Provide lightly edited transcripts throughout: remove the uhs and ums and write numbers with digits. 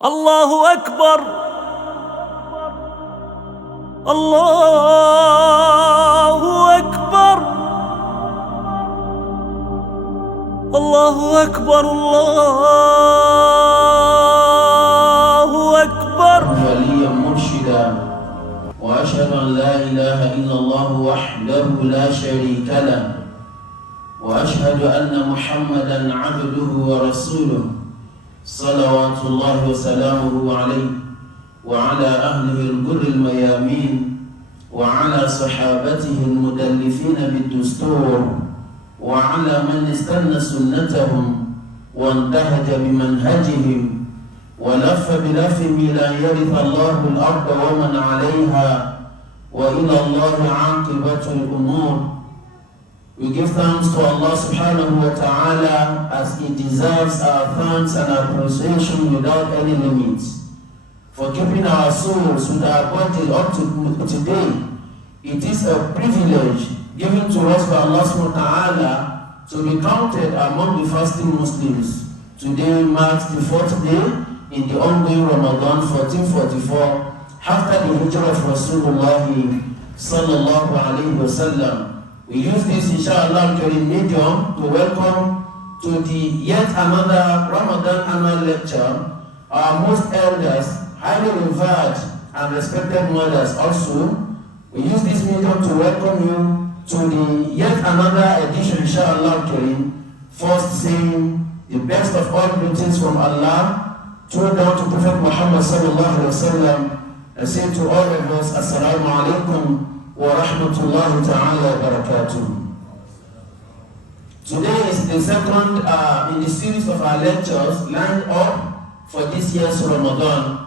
الله أكبر الله أكبر الله أكبر الله أكبر وليا مرشدا وأشهد أن لا إله إلا الله وحده لا شريك له وأشهد أن محمدا عبده ورسوله صلوات الله وسلامه عليه وعلى أهله الغر الميامين وعلى صحابته المدلفين بالدستور وعلى من استنى سنتهم وانتهج بمنهجهم ولف بلفهم إلى أن يرث الله الأرض ومن عليها وإلى الله عاقبة الأمور. We give thanks to Allah subhanahu wa ta'ala as He deserves our thanks and appreciation without any limits. For keeping our souls with our body up to today, it is a privilege given to us by Allah subhanahu wa ta'ala to be counted among the fasting Muslims. Today marks the fourth day in the ongoing Ramadan 1444 after the hijrah of Rasulullah sallallahu alayhi wa sallam. We use this inshallah during medium to welcome to the yet another Ramadan annual lecture our most elders, highly revered and respected mothers also. We use this medium to welcome you to the yet another edition inshallah during first saying the best of all greetings from Allah thrown down to Prophet Muhammad sallallahu alaihi wasallam and say to all of us assalamu alaikum wa rahmatullahi ta'ala wa barakatuh. Today is the second in the series of our lectures lined up for this year's Ramadan,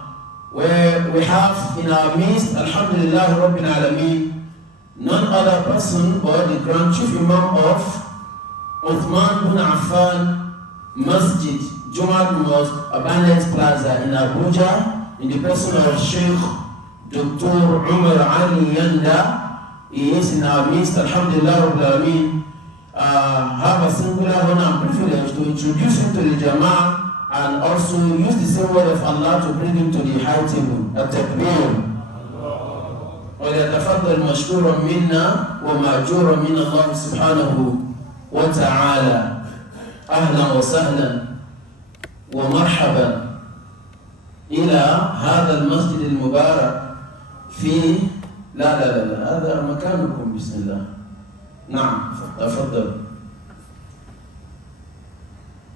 where we have in our midst, alhamdulillah rabbil alameen, none other person but the Grand Chief Imam of Uthman bin Affan Masjid, Jumat Mosque, Abundance Plaza in Abuja, in the person of Sheikh Dr. Umar Ali Yanda. He is in our midst, alhamdulillah rabbil alameen. Have a singular honor and privilege to introduce him to the Jama'ah and also use the same word of Allah to bring him to the high table. At-takbir. وَلْيَتَفَضَّلْ مَشْكُورًا مِنَّا وَمَأْجُورًا مِنَ اللَّهِ سُبْحَانَهُ وَتَعَالَى. أهلا وسهلا ومرحبا إلى هذا المسجد المبارك في لا هذا مكانكم بسم الله. نعم تفضل.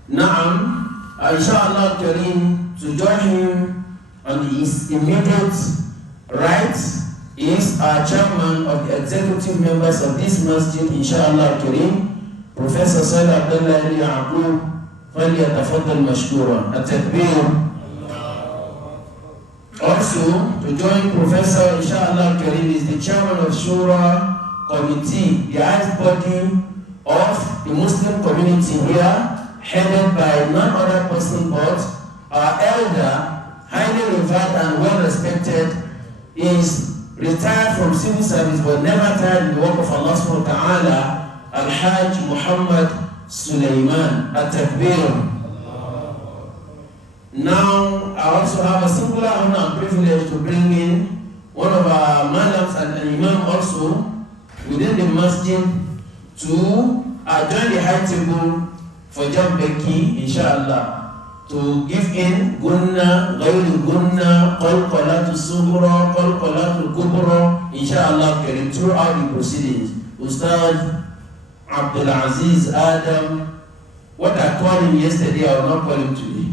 نعم inshallah Kareem, to join him on his immediate right is our chairman of the executive members of this masjid inshallah Kareem, Professor Said Abdullah Ali Yaqub. فليتفضل مشكورا. التكبير. Also to join Professor inshallah Kareem is the chairman of Shura Committee, the highest body of the Muslim community here, headed by none other person but our elder, highly revered and well respected, is retired from civil service but never tired in the work of Allah subhanahu wa ta'ala, Al-Hajj Muhammad Sulaiman. At-Takbir. Now, I also have a singular honor and privilege to bring in one of our malams and an imam also within the masjid to join the high table for Jambeki, inshallah, to give in gunna, ghayri gunna, qalqalatu sughra, qalqalatu kubra, inshallah, throughout the proceedings. Ustad Abdul Aziz Adam, what I called him yesterday, I will not call him today,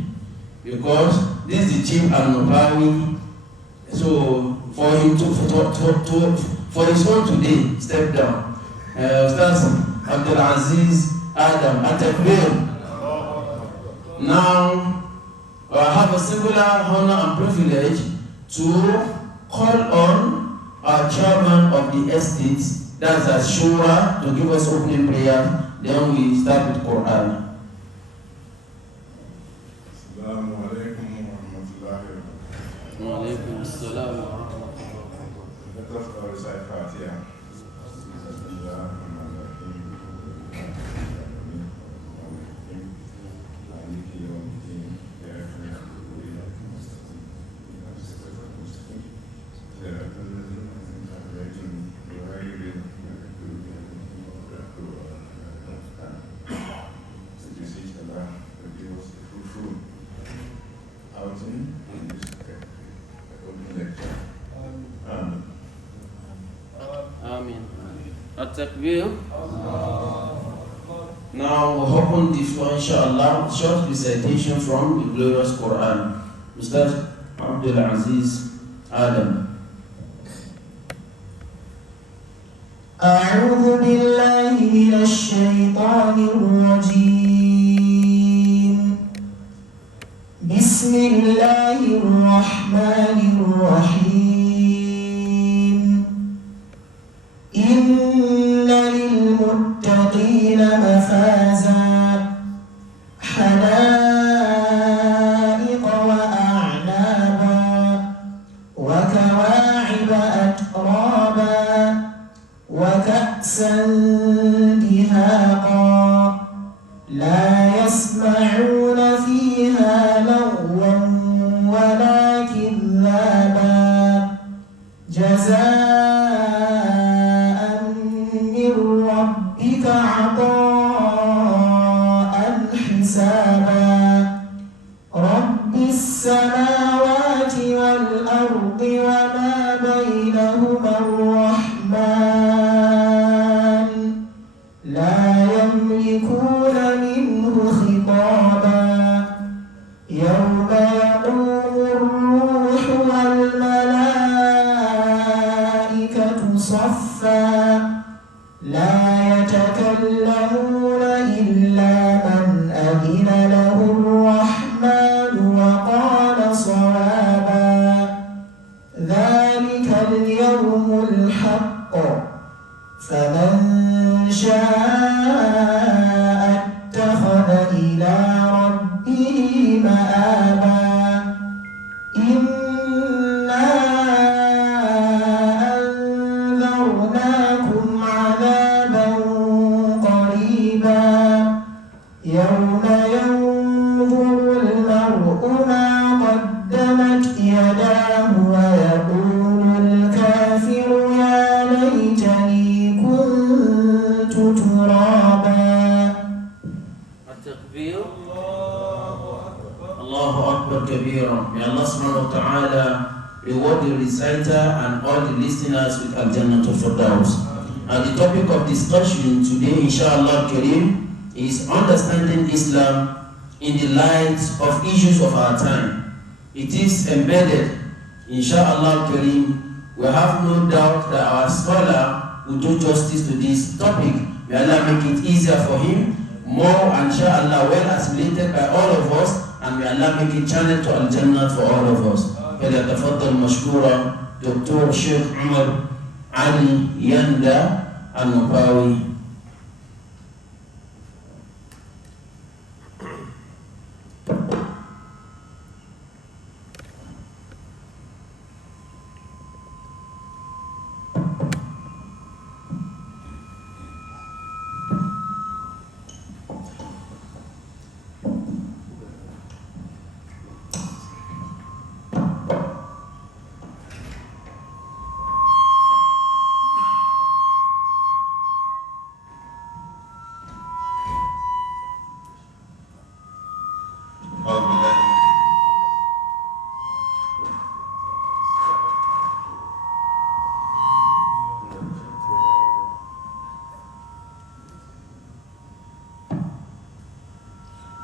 because this is the chief al-Nubawi. So for him for his own today, step down. Ustaz Abdul Aziz Adam, At-Takbir. Now I have a singular honor and privilege to call on our chairman of the estate, that's Ashura, to give us opening prayer. Then we start with Quran. Assalamu alaikum wa rahmatullahi wa barakatuh. Wa alaikum assalam wa rahmatullahi wa barakatuh. Let us all recite Fatiha. At-takbir. Now we'll open the floor, inshallah, short recitation from the glorious Quran. Mr. Abdul Aziz Adam. أعوذ بالله من الشيطان الرجيم بسم الله الرحمن الرحيم إن للمتقين مفازا حدائق وأعنابا وكواعب أترابا وكأسا دهاقا لا يسمعون فيها لغوا ولا كذابا جزاء من ربك عطاء حسابا رب السماوات والأرض وما بينهما الرحمن لا يملكون منه خطابا يوم يقوم الروح والملائكة صفا لا يتكلمون إلا من أذن له الرحمن وقال صوابا ذلك اليوم الحق فمن شاء اتخذ إلى ربه مآبا إنا أنذرناكم عذابا قريبا يوم ينظر المرء ما قدمت يداه ويقول الكافر يا ليتني كنت ترابا At-takbir. Allahu Akbar Kabira. May Allah subhanahu wa ta'ala reward the reciter and all the listeners with Al-Jannah to Firdaus. And the topic of discussion today, inshallah Kareem, is understanding Islam in the light of issues of our time. It is embedded, inshallah Kareem. We have no doubt that our scholar will do justice to this topic. May Allah make it easier for him, more inshallah well assimilated by all of us, and may Allah make it channel to Al-Jannah for all of us. فليتفضل مشكورا دكتور شيخ عمر علي يندا النقاوي.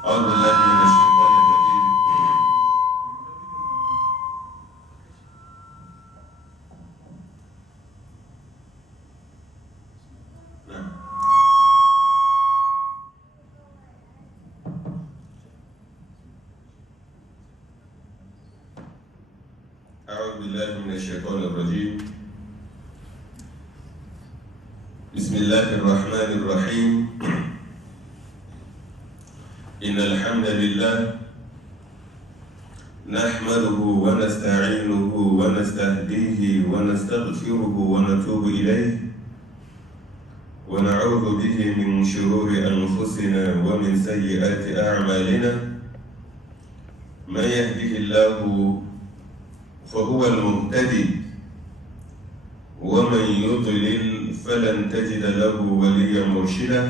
أعوذ بالله من الشيطان الرجيم. نعم. أعوذ بالله من الشيطان الرجيم. بسم الله الرحمن الرحيم. إن الحمد لله نحمده ونستعينه ونستهديه ونستغفره ونتوب إليه ونعوذ به من شرور أنفسنا ومن سيئات أعمالنا من يهده الله فهو المهتدي ومن يضلل فلن تجد له وليا مرشدا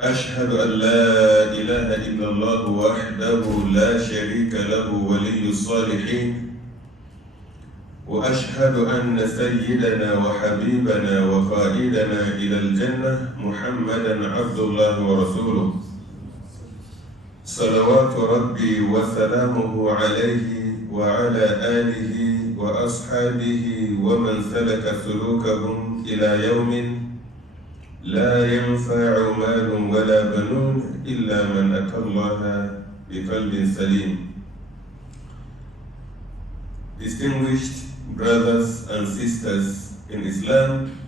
أشهد أن لا إله إلا الله وحده لا شريك له ولي الصالحين وأشهد أن سيدنا وحبيبنا وقائدنا إلى الجنة محمدًا عبد الله ورسوله صلوات ربي وسلامه عليه وعلى آله وأصحابه ومن سلك سلوكهم إلى يوم لا ينفع مال ولا بنون إلا من أتى الله بقلب سليم. Distinguished brothers and sisters in Islam,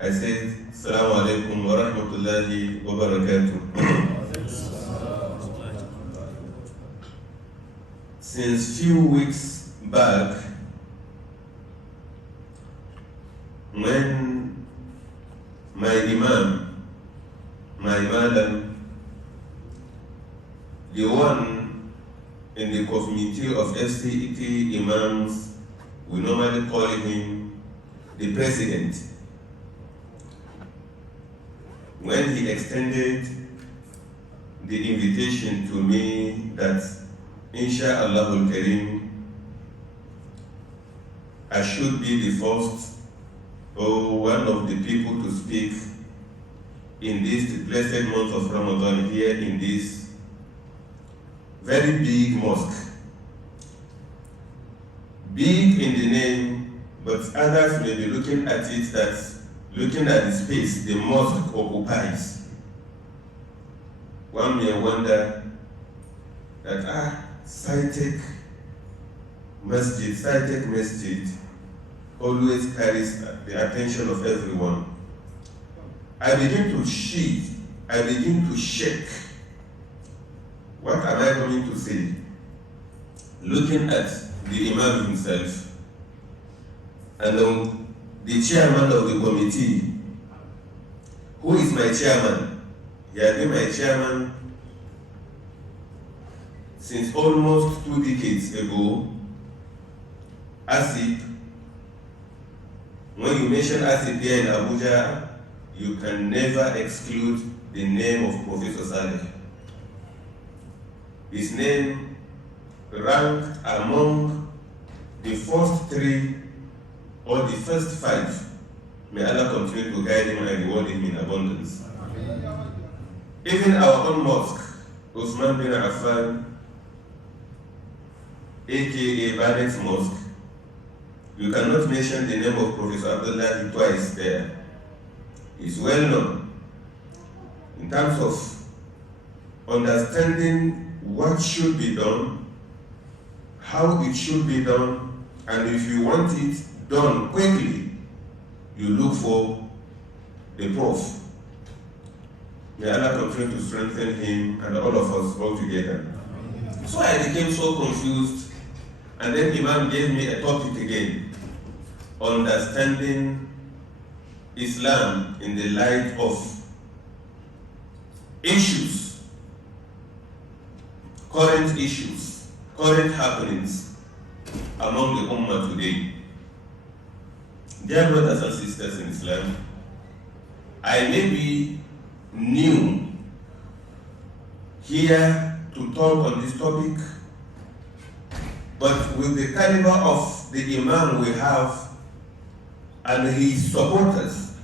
I said, Assalamu alaikum wa rahmatullahi wa barakatuh. Since few weeks back, when my Imam, my Madam, the one in the committee of FCET Imams, we normally call him the President, when he extended the invitation to me that Insha'Allah al-Karim, I should be the first or one of the people to speak in this blessed month of Ramadan here in this very big mosque. Big in the name, but others may be looking at it as looking at the space the mosque occupies. One may wonder that Sci-Tech Masjid always carries the attention of everyone. I begin to shake. I begin to shake. What am I going to say? Looking at the Imam himself and the chairman of the committee. Who is my chairman? He has been my chairman since almost 2 decades ago. ASIP, when you mention ASIP here in Abuja, you can never exclude the name of Professor Saleh. His name ranked among the first 3 or the first 5. May Allah continue to guide him and reward him in abundance. Even our own mosque, Usman bin Affan, aka Barrett's Mosque, you cannot mention the name of Professor Abdullah twice there. He's well known in terms of understanding what should be done, how it should be done, and if you want it done quickly, you look for the Prof. May Allah continue to strengthen him and all of us all together. So I became so confused, and then Imam gave me a topic again, understanding Islam in the light of issues, current issues, current happenings among the Ummah today. Dear brothers and sisters in Islam, I may be new here to talk on this topic, but with the caliber of the Imam we have and his supporters,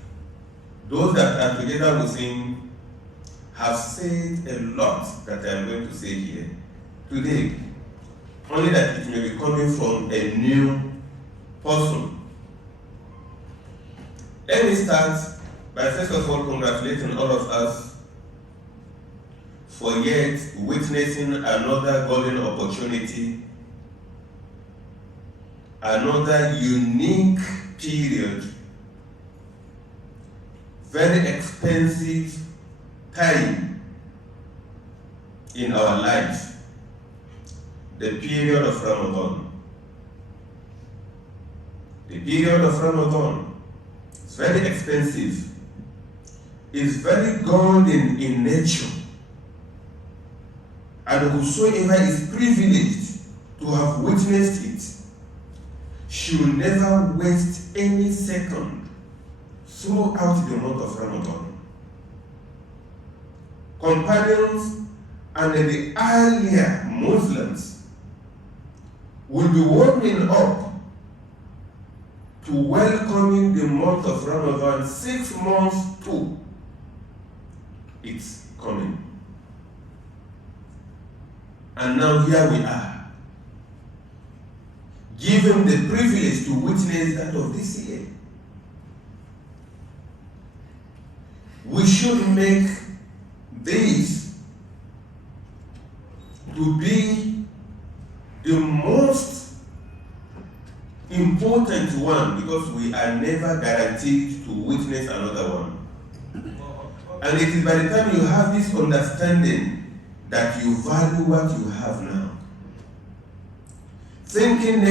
those that are together with him, have said a lot that I am going to say here today, only that it may be coming from a new person. Let me start by first of all congratulating all of us for yet witnessing another golden opportunity, another unique period, very expensive time in our life, the period of Ramadan. The period of Ramadan is very expensive. It's very golden in nature. And whosoever is privileged to have witnessed it should never waste any second throughout the month of Ramadan. Companions and the earlier Muslims will be warming up to welcoming the month of Ramadan 6 months to its coming. And now here we are, given the privilege to witness that of this year. We should make this to be the most important one, because we are never guaranteed to witness another one. And it is by the time you have this understanding that you value what you have now. Thinking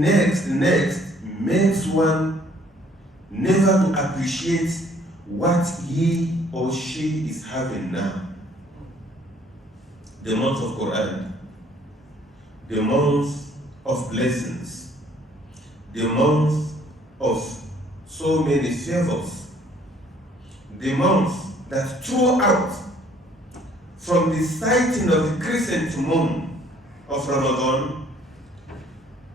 next makes one never to appreciate what he or she is having now. The month of Quran, the month of blessings, the month of so many favors, the month that throughout, from the sighting of the crescent moon of Ramadan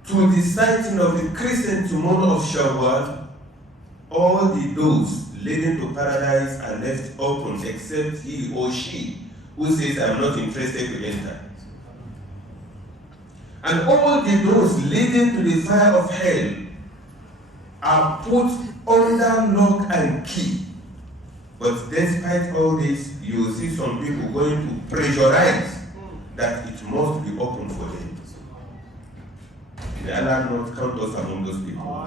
to the sighting of the crescent moon of Shawwal, all the doors leading to paradise are left open except he or she who says, I'm not interested to enter. And all the doors leading to the fire of hell are put under lock and key. But despite all this, you will see some people going to pressurize that it must be open for them. May Allah not count us among those people.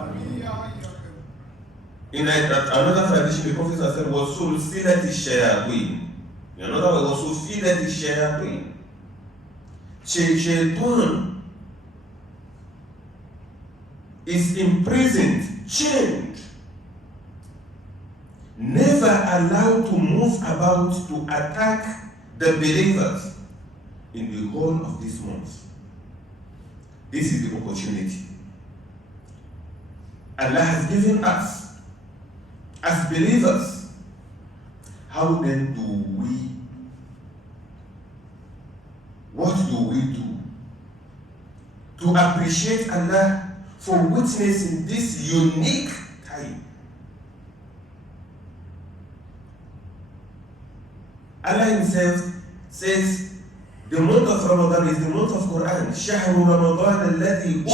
In another tradition, the Prophet said, "Wasul filati shayatin." In another way, "Wasul filati shayatin." Shaitan is imprisoned, chained, never allowed to move about to attack the believers in the whole of this month. This is the opportunity Allah has given us as believers. How then what do we do to appreciate Allah for witnessing this unique time? Allah Himself says the month of Ramadan is the month of Quran. شهر رمضان الذي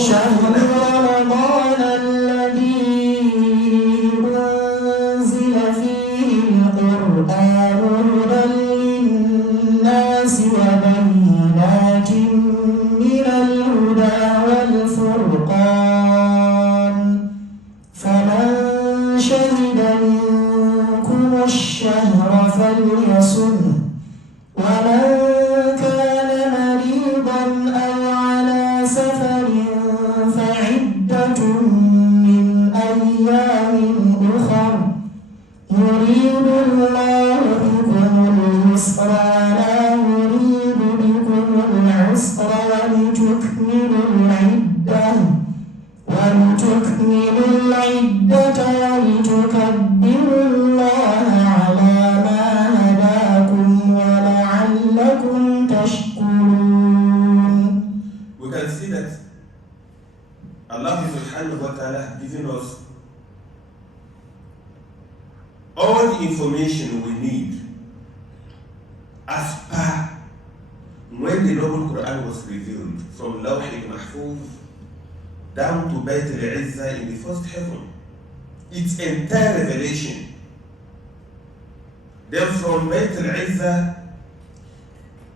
أنزل فيه القرآن هدى للناس وبينات من الهدى والفرقان فمن شهد منكم الشهر فليصمه ومن كان مريضا أو على سفر فعدة من أيام أخر يريد الله بكم اليسر ولا يريد بكم العسر ولتكملوا العدة ولتكبروا الله على ما هداكم ولعلكم تشكرون. We can see that Allah subhanahu wa ta'ala has given us all the information we need as per when the Noble Quran was revealed, from Lawh al-Mahfuz down to Bayt al-Izzah in the first heaven. Its entire revelation. Then from Bayt al-Izzah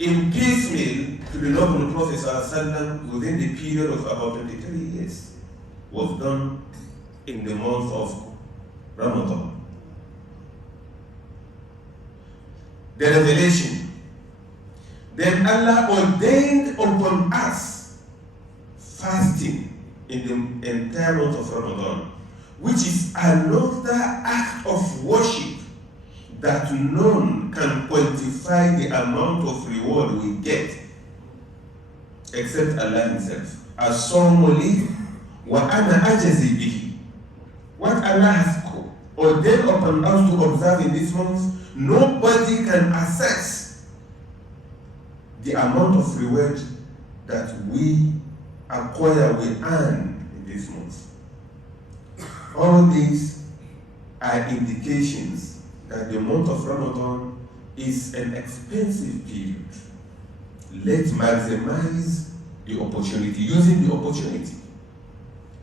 in piecemeal to the Noble Prophet ﷺ within the period of about 23 years was done in the month of Ramadan. The revelation. Then Allah ordained upon us fasting in the entire month of Ramadan, which is another act of worship that none can quantify the amount of reward we get except Allah Himself. As-sawmu li wa ana ajzi bihi. What Allah has ordained upon us to observe in this month, nobody can assess the amount of reward that we acquire, we earn in this month. All these are indications that the month of Ramadan is an expensive period. Let's maximize the opportunity, using the opportunity.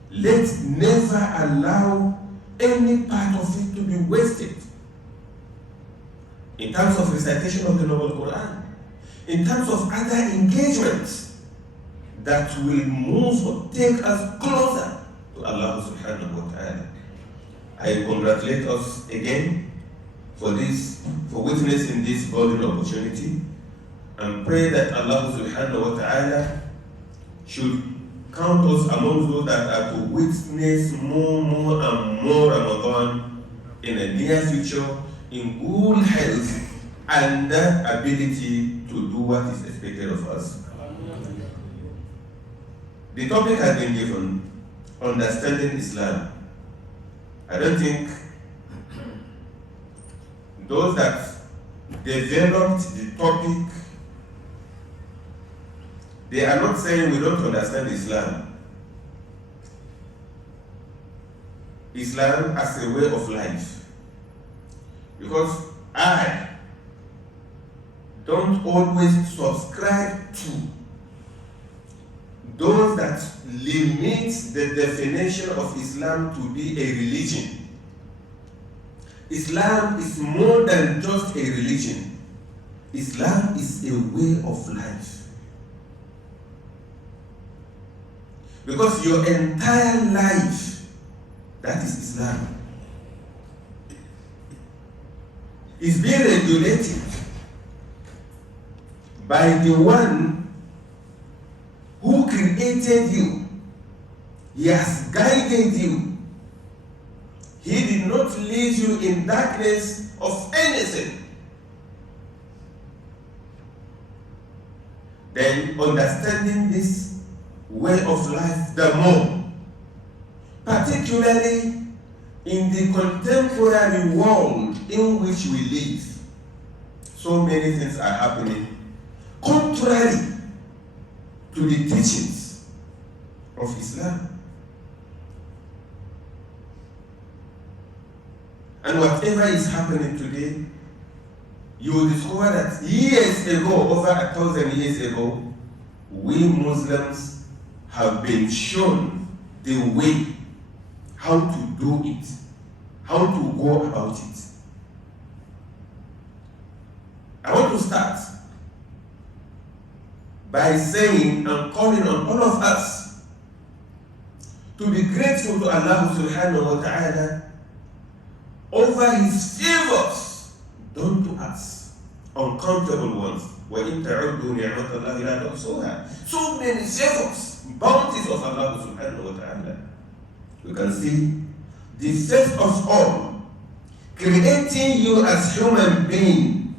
Let's never allow any part of it to be wasted. In terms of recitation of the Noble Quran, in terms of other engagements that will move or take us closer to Allah subhanahu wa ta'ala. I congratulate us again for witnessing this golden opportunity, and pray that Allah subhanahu wa ta'ala should count us among those that are to witness more and more Ramadan in the near future in good health and ability to do what is expected of us. The topic has been given, understanding Islam. I don't think those that developed the topic, they are not saying we don't understand Islam. Islam as a way of life. Because I don't always subscribe to those that limit the definition of Islam to be a religion. Islam is more than just a religion. Islam is a way of life. Because your entire life, that is Islam, is being regulated by the one who created you. He has guided you. He did not leave you in darkness of anything. Then understanding this way of life the more, particularly in the contemporary world in which we live, so many things are happening contrary to the teachings of Islam. And whatever is happening today, you will discover that years ago, over 1,000 years ago, we Muslims have been shown the way how to do it, how to go about it. I want to start by saying and calling on all of us to be grateful to Allah subhanahu wa ta'ala over His favors done to us, uncountable ones. وَإِن تَعُدُّوا نِعْمَةَ اللَّهِ لَا تُحْصُوهَا. So many favors, bounties of Allah subhanahu wa ta'ala. You can see the first of all, creating you as human being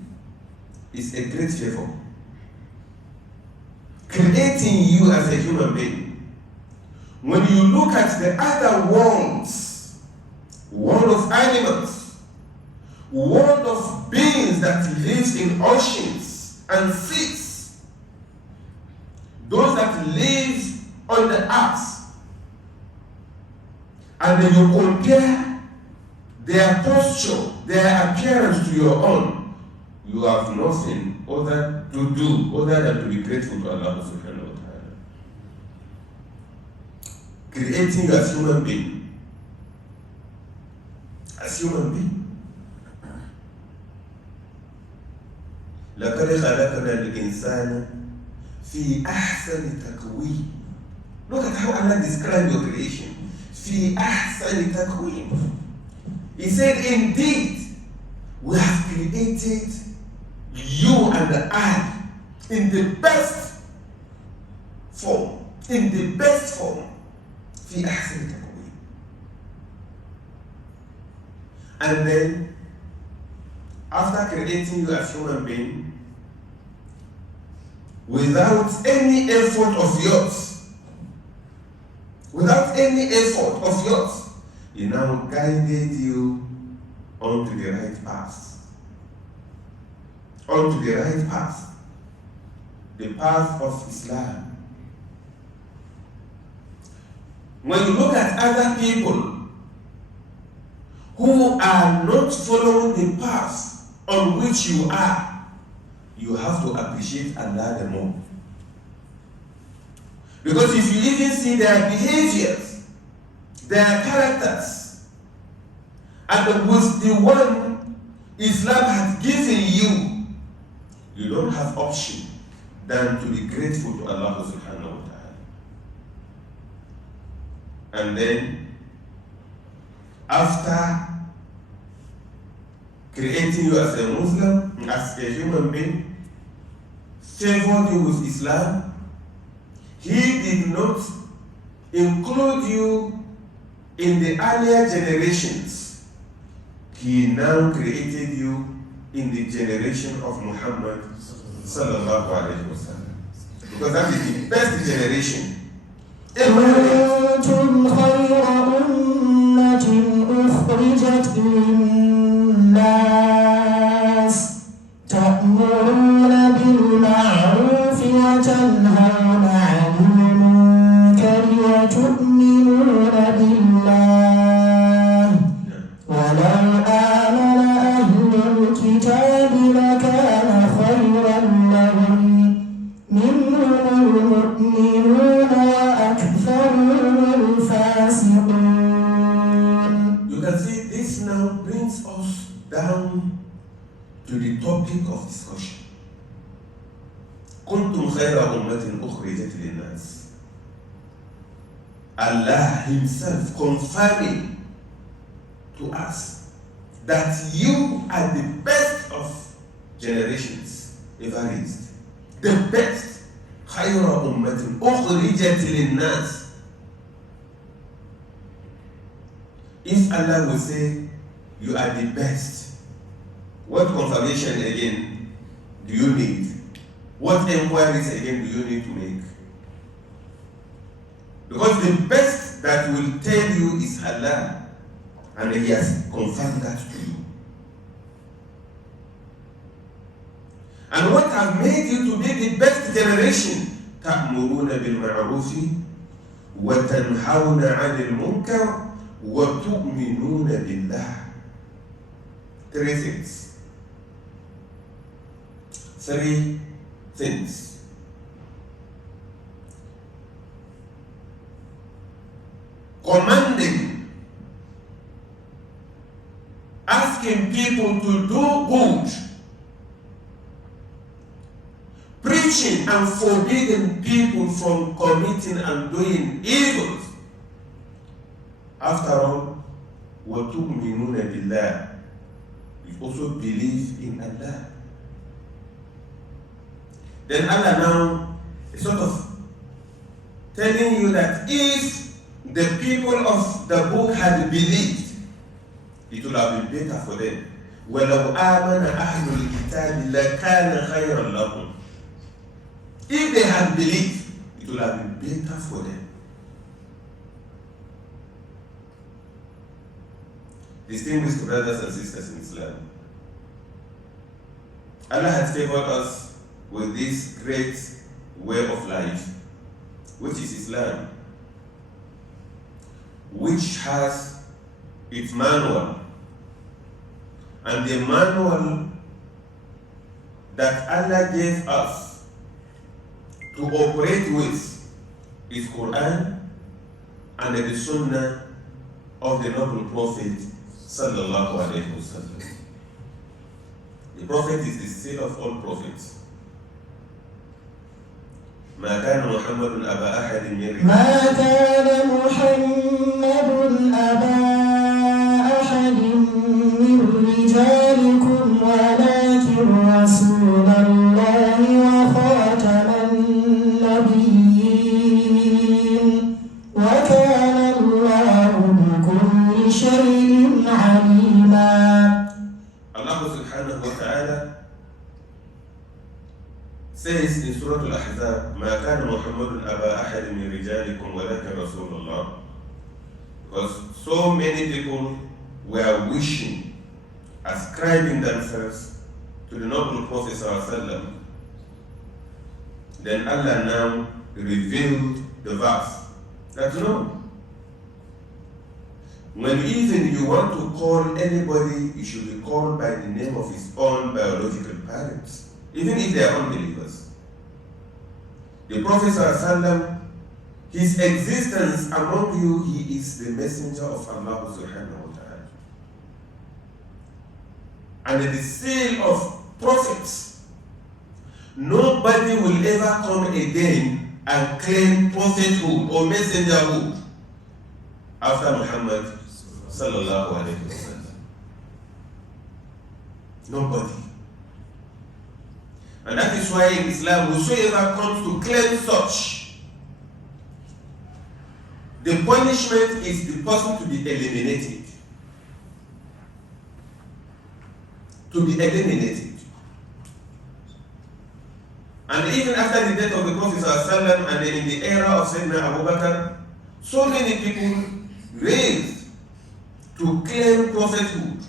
is a great favor. Creating you as a human being. When you look at the other worlds, world of animals, world of beings that live in oceans and seas, those that live on the earth, and then you compare their posture, their appearance to your own, you have nothing other to do other than to be grateful to Allah subhanahu wa ta'ala. Creating you as human being. As human being. لَقَدْ خَلَقْنَا الْإِنسَانَ فِي أَحْسَنِ تَقْوِيمٍ. Look at how Allah described your creation. فِي أَحْسَنِ تَقْوِيمٍ. He said, indeed, we have created you and I in the best form. In the best form. في أحسن تقويم. And then, after creating you as human being, without any effort of yours, He now guided you onto the right path. Onto the right path. The path of Islam. When you look at other people, who are not following the path on which you are, you have to appreciate Allah the more. Because if you even see their behaviors, their characters, and with the one Islam has given you, you don't have option than to be grateful to Allah subhanahu wa ta'ala. And then, after creating you as a Muslim, as a human being, favored you with Islam, He did not include you in the earlier generations. He now created you in the generation of Muhammad sallallahu alayhi wa sallam. Because that is the best generation. كنتم خير أمة أخرجت للناس تأمرون بالمعروف وتنهون عن المنكر وتؤمنون بالله ولو آمن أهل الكتاب لكان خيرا لهم منهم المؤمنون وأكثرهم الفاسقون. You can see this now brings us down to the topic of discussion. كنتم خير أمة أخرجت للناس. Allah Himself confirming to us that you are the best of generations ever raised. The best. خير أمة أخرجت للناس. If Allah will say you are the best, what confirmation again do you need? What inquiries again do you need to make? Because the best that will tell you is Allah, and He has confirmed that to you. And what has made you to be the best generation? تأمرون بالمعروف وتنهون عن المنكر وتؤمنون بالله. 3 things. 3 things. Commanding, asking people to do good, preaching and forbidding people from committing and doing evil. After all, وَتُؤْمِنُونَ بِاللَّهِ, you also believe in Allah. Then Allah now is sort of telling you that if the people of the book had believed, it would have been better for them. وَلَوْ آمَنَ أَهْلُ الْكِتَابِ لَكَانَ خَيْرًا لَهُمْ. If they had believed, it would have been better for them. Distinguished brothers and sisters in Islam, Allah has favored us with this great way of life, which is Islam, which has its manual, and the manual that Allah gave us to operate with is Quran and the Sunnah of the noble Prophet sallallahu alayhi wa sallam. The Prophet is the seal of all prophets. ما كان محمد أبا أحد من رجالكم ما كان محمد أبا أحد من رجالكم ولكن رسول الله وخاتم النبيين وكان الله بكل شيء عليما. Allah subhanahu wa ta'ala says in Surah Al-Ahzab, ما كان محمد أبا أحد من رجالكم ولكن رسول الله. Because so many people were wishing, ascribing themselves to the noble Prophet sallallahu alaihi wasallam. Then Allah now revealed the verse that no, When even you want to call anybody, you should be called by the name of his own biological parents, even if they are unbelievers. The Prophet ﷺ, his existence among you, he is the messenger of Allah subhanahu wa ta'ala. And the seal of prophets. Nobody will ever come again and claim prophethood or messengerhood after Muhammad sallallahu alayhi wa sallam. Nobody. And that is why in Islam, whosoever comes to claim such, the punishment is the person to be eliminated. To be eliminated. And even after the death of the Prophet ﷺ and in the era of Sayyidina Abu Bakr, so many people raised to claim prophethood,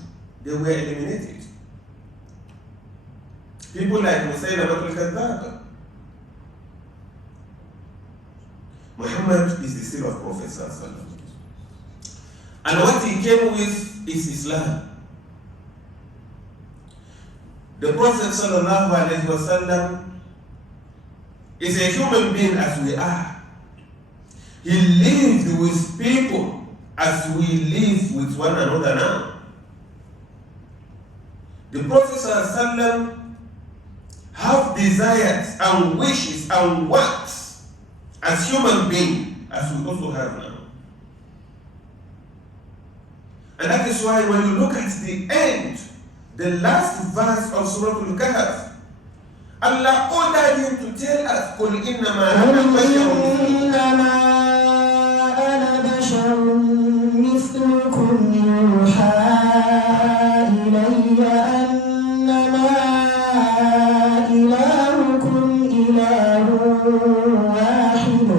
they were eliminated. People like Musaylamatul Kadhab. Muhammad is the seal of Prophet ﷺ. And what he came with is Islam. The Prophet ﷺ is a human being as we are. He lived with people as we live with one another now. The Prophet ﷺ have desires and wishes and wants as human beings as we also have now. And that is why when you look at the end, the last verse of Surah Al-Kahf, Allah ordered him to tell us, قُلْ إِنَّمَا أَنَا بَشَرٌ مِثْلُكُمْ يُوحَى إِلَيَّ أَنَّمَا إِلَهُكُمْ إِلَهٌ وَاحِدٌ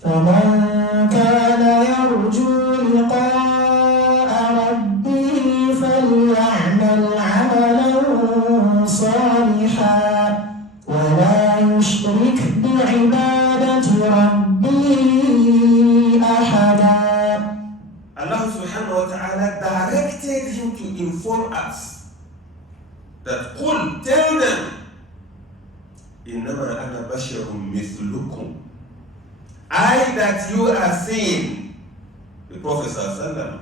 فَمَنْ كَانَ يَرْجُو لِقَاءَ رَبِّهِ فَلْيَعْمَلْ عَمَلًا صَالِحًا وَلَا يُشْرِكْ بِعِبَادَةِ رَبِّهِ أَحَدًا. Allah subhanahu wa ta'ala directed him to inform us that قُلْ, tell them, إِنَّمَا أَنَا بَشَرٌ مِثْلُكُمْ, I that you are seeing, the Prophet ﷺ,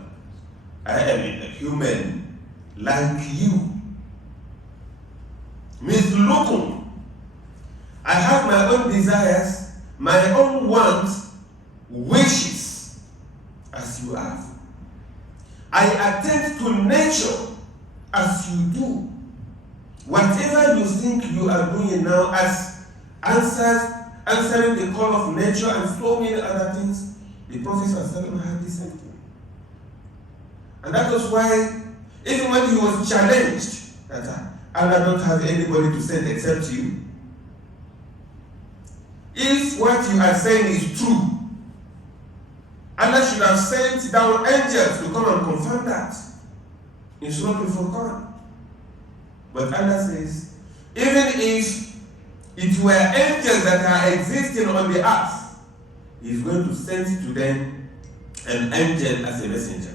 I am a human like you. مِثْلُكُمْ, I have my own desires, my own wants, wishes, as you have. I attend to nature as you do. Whatever you think you are doing now as answering the call of nature and so many other things, the Prophet ﷺ had the same thing. And that was why, even when he was challenged that Allah don't have anybody to send except you, if what you are saying is true, Allah should have sent down angels to come and confirm that in Surah Al-Furqan. But Allah says, even if it were angels that are existing on the earth, He is going to send to them an angel as a messenger.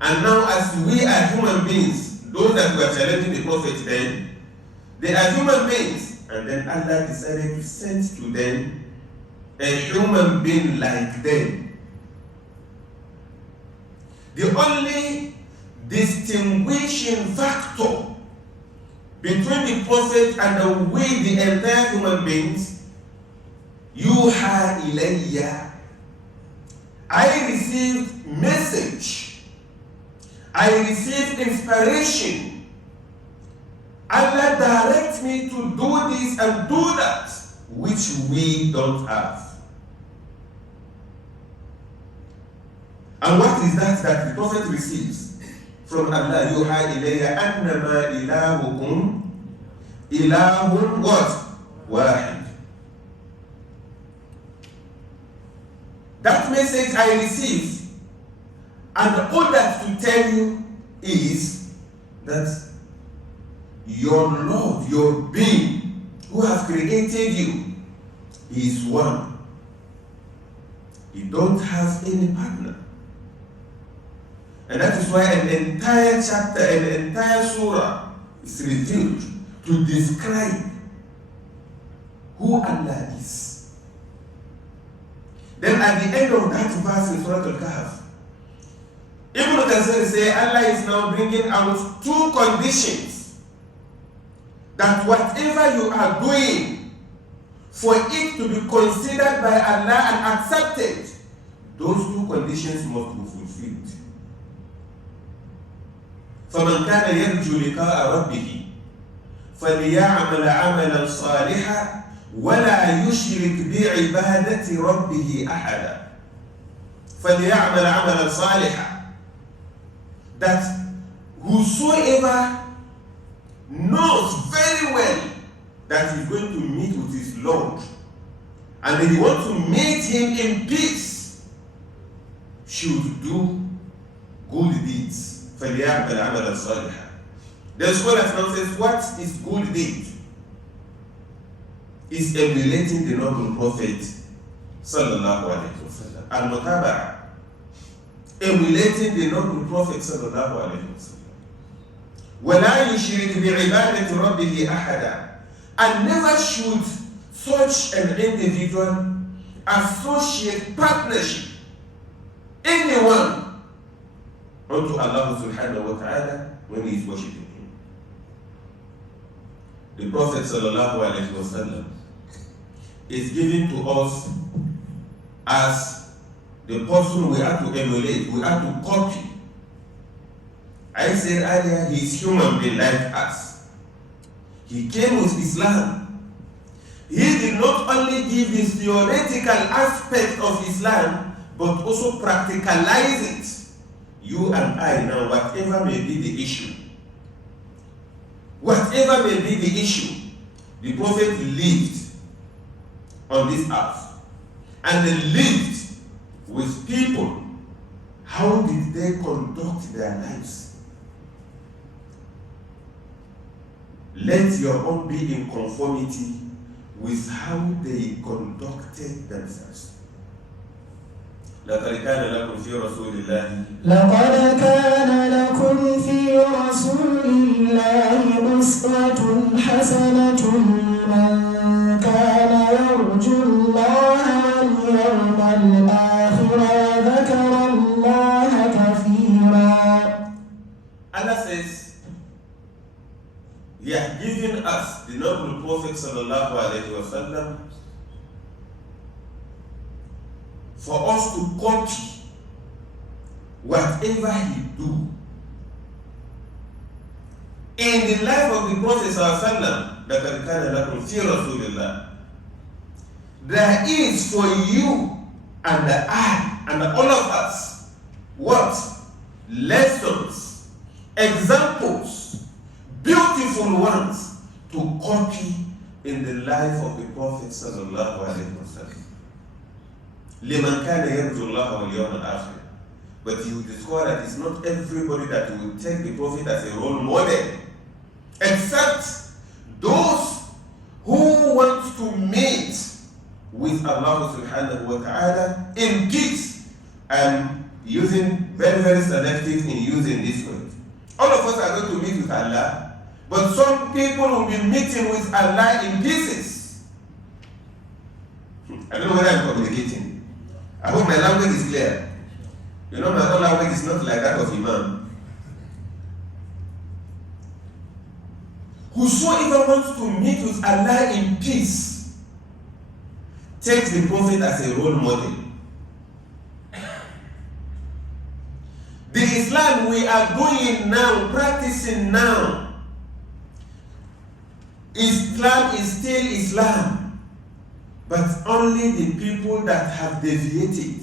And now as we are human beings, those that were challenging the Prophet then, they are human beings. And then Allah decided to send to them a human being like them. The only distinguishing factor between the Prophet and the entire human beings, Yuha ilayya, I received message, I received inspiration. Allah directs me to do this and do that, which we don't have. And what is that the Prophet receives from Allah? Yuha ilayya annama ilahukum ilahun what? Wahid. That message I received and ordered to tell you is that your Lord, your being, who has created you, He is one. He don't have any partner. And that is why an entire chapter, an entire surah is revealed to describe who Allah is. Then at the end of that verse in Surah Al-Kahf, Ibn Kathir says Allah is now bringing out two conditions that whatever you are doing, for it to be considered by Allah and accepted, those two conditions must be fulfilled. فَمَنْ كَانَ يَرْجُو لِقَاءَ رَبِّهِ فَلْيَعْمَلْ عَمَلًا صَالِحًا وَلَا يُشْرِكْ بِعِبَادَةِ رَبِّهِ أَحَدًا. فَلْيَعْمَلْ عَمَلًا صَالِحًا. That whosoever knows very well that he's going to meet with his Lord and he wants to meet him in peace should do good deeds. فَلْيَعْمَلْ عَمَلًا صَالِحًا. The scholars now says, what is good deed? Is emulating the noble prophet sallallahu alaihi wasallam. Al-Mutaba'a. Emulating the noble prophet sallallahu alaihi wasallam. وَلَا يُشْرِكْ بِعِبَادَةِ رَبِّهِ أَحَدًا. And never should such an individual associate partnership anyone unto Allah subhanahu wa ta'ala when he is worshipping him. The Prophet sallallahu alaihi wasallam is given to us as the person we have to emulate, we have to copy. I said earlier, he is human being like us. He came with Islam. He did not only give the theoretical aspect of Islam, but also practicalize it. You and I now, whatever may be the issue, the Prophet lived on this earth, and they lived with people. How did they conduct their lives? Let your own be in conformity with how they conducted themselves. لقد كان لكم في رسول الله أسوة حسنة لمن كان يرجو الله واليوم الآخر وذكر الله كثيرا. Allah says, He has given us the noble Prophet sallallahu alaihi wasallam for us to copy whatever he do. In the life of the Prophet sallallahu alaihi wasallam, there is for you and I and all of us what? Lessons, examples, beautiful ones to copy in the life of the Prophet sallallahu alaihi wasallam. لمن كان يرجو الله واليوم الآخر. But you discover that it's not everybody that will take the Prophet as a role model, except those who want to meet with Allah subhanahu wa ta'ala in peace, and using very, very selective in using this word. All of us are going to meet with Allah, but some people will be meeting with Allah in pieces. I don't know whether I'm communicating. I hope my language is clear. You know, my own language is not like that of Imam. Whosoever wants to meet with Allah in peace takes the Prophet as a role model. The Islam we are doing now, practicing now, Islam is still Islam. But only the people that have deviated.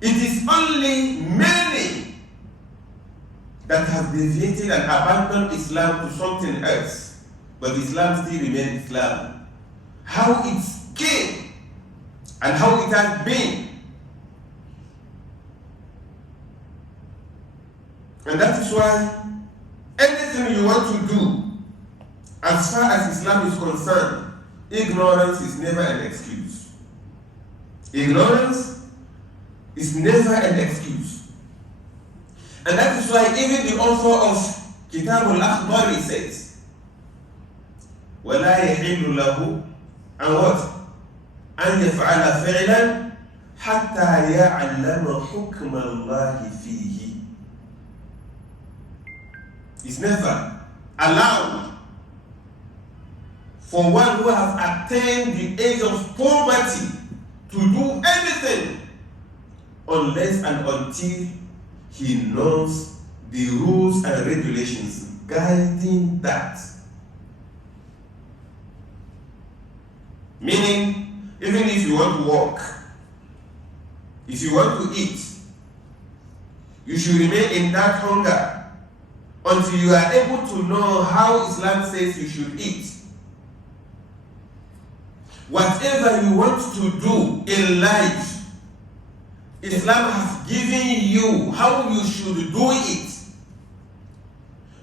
It is only many that have deviated and abandoned Islam to something else. But Islam still remains Islam. How it came and how it has been. And that is why anything you want to do, as far as Islam is concerned, ignorance is never an excuse. Ignorance It's never an excuse. And that is why even the author of Kitab al-Akhbari says, وَلَا يَحِلُّ لَهُ and what? أَنْ يَفْعَلَ فِعْلًا حَتَّى يَعْلَمَ حُكْمَ اللَّهِ فِيهِ. It's never allowed for one who has attained the age of puberty to do anything unless and until he knows the rules and regulations guiding that. Meaning, even if you want to walk, if you want to eat, you should remain in that hunger until you are able to know how Islam says you should eat. Whatever you want to do in life, Islam has given you how you should do it.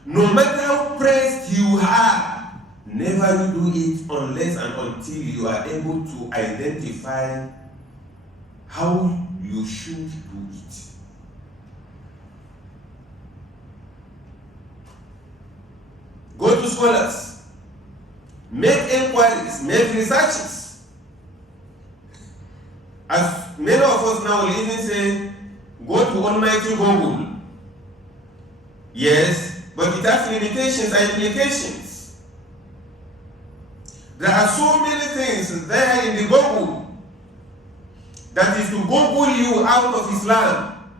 No matter how pressed you are, never do it unless and until you are able to identify how you should do it. Go to scholars, make inquiries, make researches. As many of us now will even say, go to Almighty Google. Yes, but it has limitations and implications. There are so many things there in the Google that is to Google you out of Islam.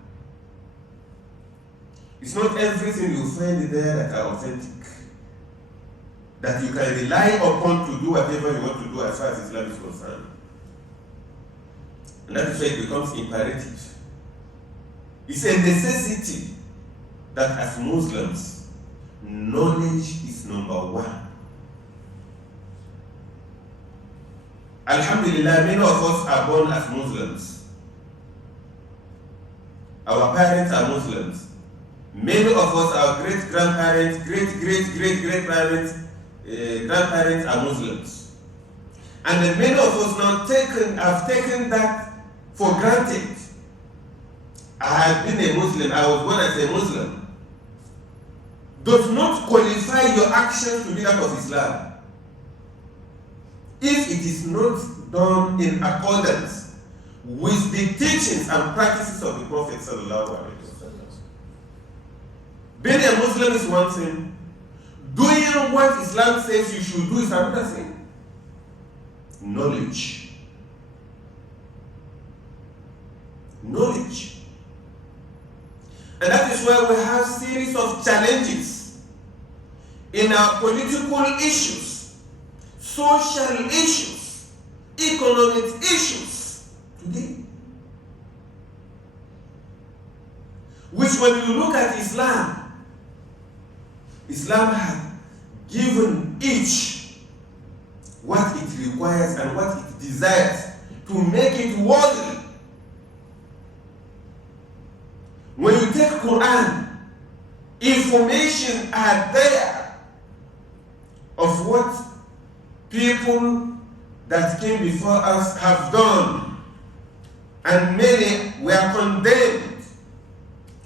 It's not everything you find there that are authentic, that you can rely upon to do whatever you want to do as far as Islam is concerned. And that is why it becomes imperative. It's a necessity that as Muslims, knowledge is number one. Alhamdulillah, many of us are born as Muslims. Our parents are Muslims. Many of us, our great-grandparents, great-great-great-great-parents, grandparents are Muslims. And then many of us now have taken that for granted. I have been a Muslim, I was born as a Muslim. Does not qualify your actions to be that of Islam if it is not done in accordance with the teachings and practices of the Prophet sallallahu alaihi wasallam. Being a Muslim is one thing. Doing what Islam says you should do is another thing. Knowledge. Knowledge. And that is why we have series of challenges in our political issues, social issues, economic issues today. Which when you look at Islam, Islam has given each what it requires and what it desires to make it worthy. When you take Quran, information are there of what people that came before us have done, and many were condemned,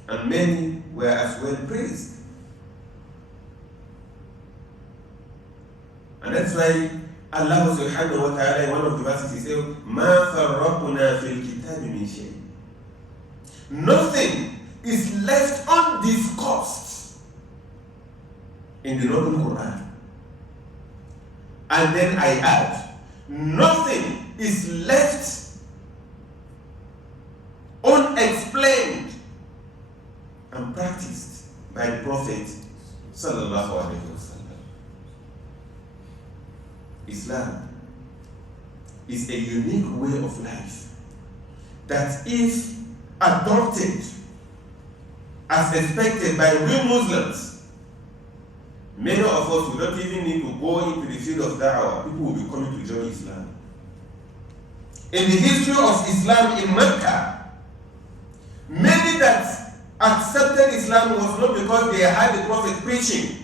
and many were as well praised. And that's why Allah subhanahu wa ta'ala in one of the verses he said, مَا فَرَّقُنَا فِي الْكِتَابِ مِنْ شَيْءٍ. Nothing is left undiscussed in the noble Quran. And then I add, nothing is left unexplained and practiced by the Prophet sallallahu alaihi wasallam. Islam is a unique way of life that if adopted as expected by real Muslims, many of us will not even need to go into the field of da'wah. People will be coming to join Islam. In the history of Islam in Mecca, many that accepted Islam was not because they had the Prophet preaching,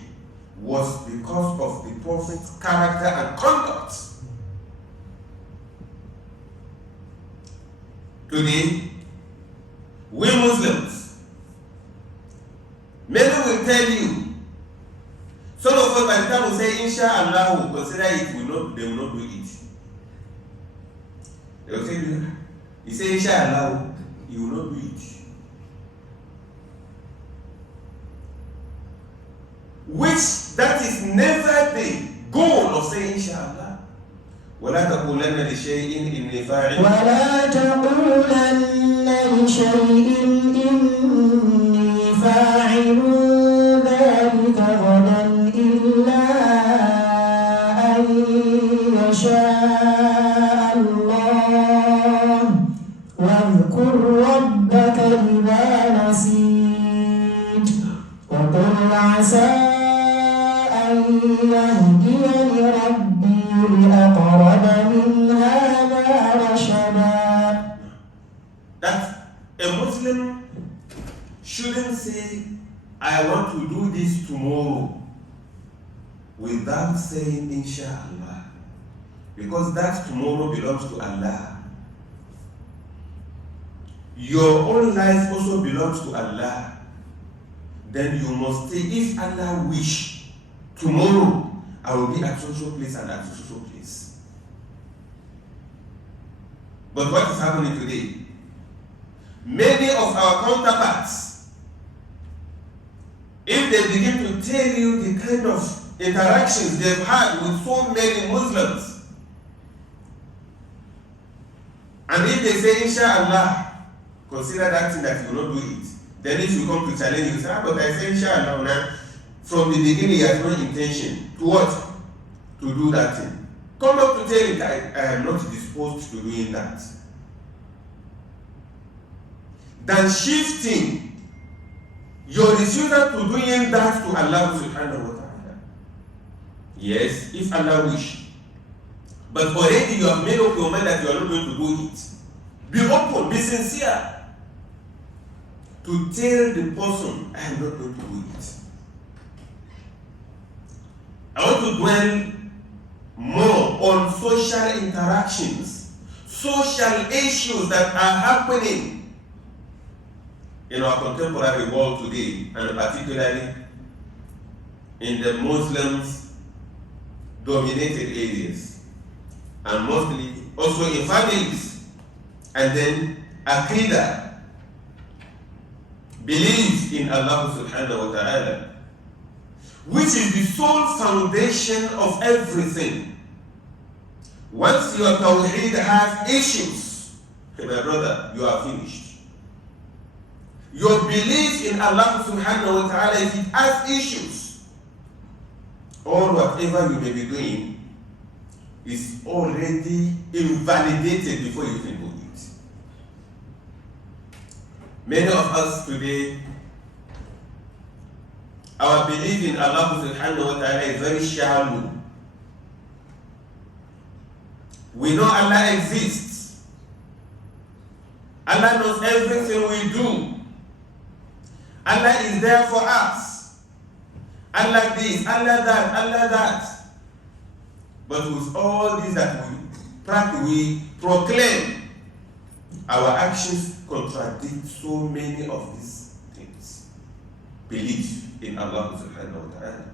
was because of the Prophet's character and conduct. Today, inshallah, consider it, they will not do it. They will say, he say inshallah, he will not do it. Which that is never the goal of saying inshallah. ولا تقولن لشيء إني فاعل ولا تقولن لشيء إني فاعل ذلك غدا إلا أن يشاء الله واذكر ربك إذا نسيت وقل عسى أن يهديني ربي لأقرب من هذا رشدا. That a Muslim shouldn't say, I want to do this tomorrow without saying inshallah, because that tomorrow belongs to Allah. Your own life also belongs to Allah. Then you must say, if Allah wish, tomorrow I will be at social place and at social place. But what is happening today? Many of our counterparts, if they begin to tell you the kind of interactions they've had with so many Muslims, and if they say inshallah, consider that thing that you will not do it. Then if you come to challenge, you say, but I say inshallah now, from the beginning you have no intention to what? To do that thing. Come up to tell it, I am not disposed to doing that. Than shifting your refusal to doing that to Allah subhanahu wa ta'ala. Yes, if Allah wish. But already you have made up your mind that you are not going to do it. Be open, be sincere. To tell the person, I am not going to do it. I want to dwell more on social interactions, social issues that are happening in our contemporary world today, and particularly in the Muslims dominated areas, and mostly also in families, and then Aqidah, belief in Allah subhanahu wa ta'ala, which is the sole foundation of everything. Once your tawheed has issues, my brother, you are finished. Your belief in Allah subhanahu wa ta'ala, if it has issues, or whatever you may be doing is already invalidated before you can do it. Many of us today, our belief in Allah subhanahu wa ta'ala is very shallow. We know Allah exists. Allah knows everything we do. Allah is there for us. Allah this, Allah that, Allah that. But with all this that we practice, we proclaim, our actions contradict so many of these things. Belief in Allah subhanahu wa ta'ala.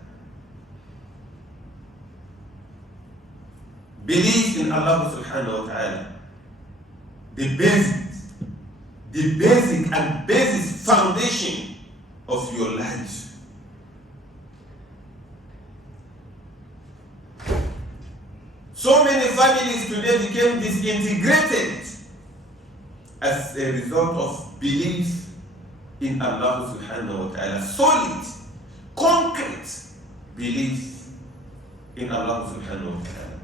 Believe in Allah subhanahu wa ta'ala. The basic and basis foundation of your life. So many families today became disintegrated as a result of belief in Allah subhanahu wa ta'ala. Solid, concrete belief in Allah subhanahu wa ta'ala.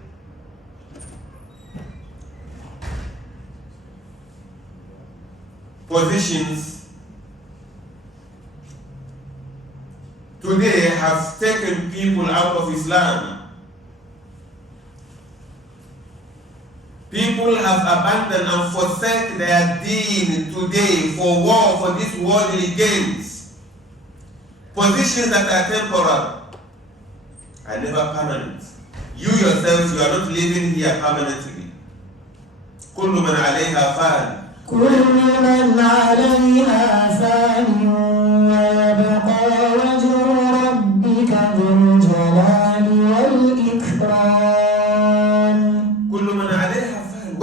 Positions today have taken people out of Islam. People have abandoned and forsake their deen today for war, for these worldly gains. Positions that are temporal are never permanent. You yourselves, you are not living here permanently. كل من عليها فان. كل من عليها فان ويبقى وجه ربك ذو الجلال والإكرام.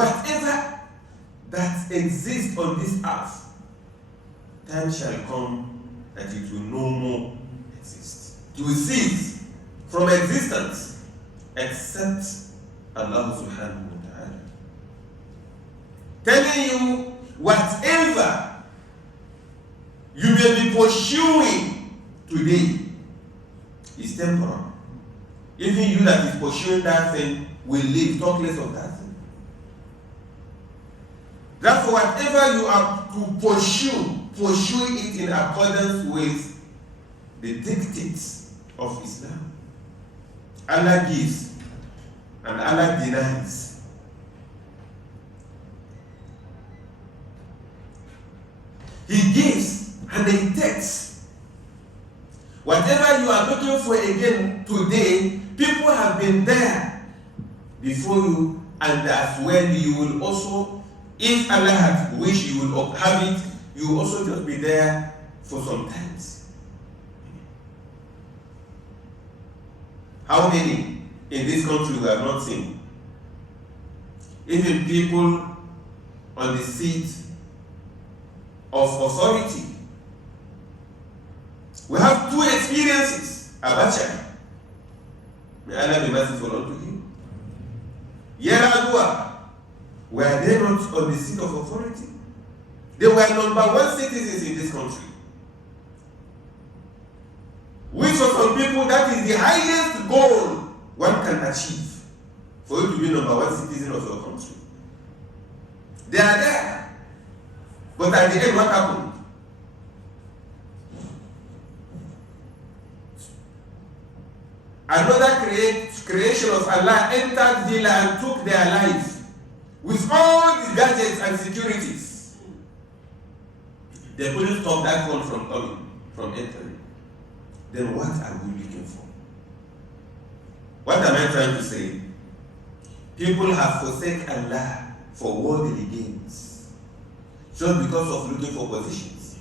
whatever that exists on this earth, time shall come that it will no more exist. It will cease from existence except Allah subhanahu wa ta'ala. Telling you whatever you may be pursuing today is temporal. Even you that is pursuing that thing will live, talk less of that thing. Therefore, whatever you are to pursue it in accordance with the dictates of Islam. Allah gives and Allah denies. He gives and He takes. Whatever you are looking for again today, people have been there before you, and as well you will also, if Allah has wished you will have it, you will also just be there for some times. How many in this country we have not seen? Even people on the seat of authority. We have two experiences. Abacha, may Allah be merciful unto him. Yar'Adua, were they not on the seat of authority? They were number one citizens in this country. Which for some people that is the highest goal one can achieve, for you to be number one citizen of your country. They are there. But at the end, what happened? Another creation of Allah entered Villa and took their life with all the gadgets and securities. They couldn't stop that one from coming, from entering. Then what are we looking for? What am I trying to say? People have forsaken Allah for worldly gains, just because of looking for positions.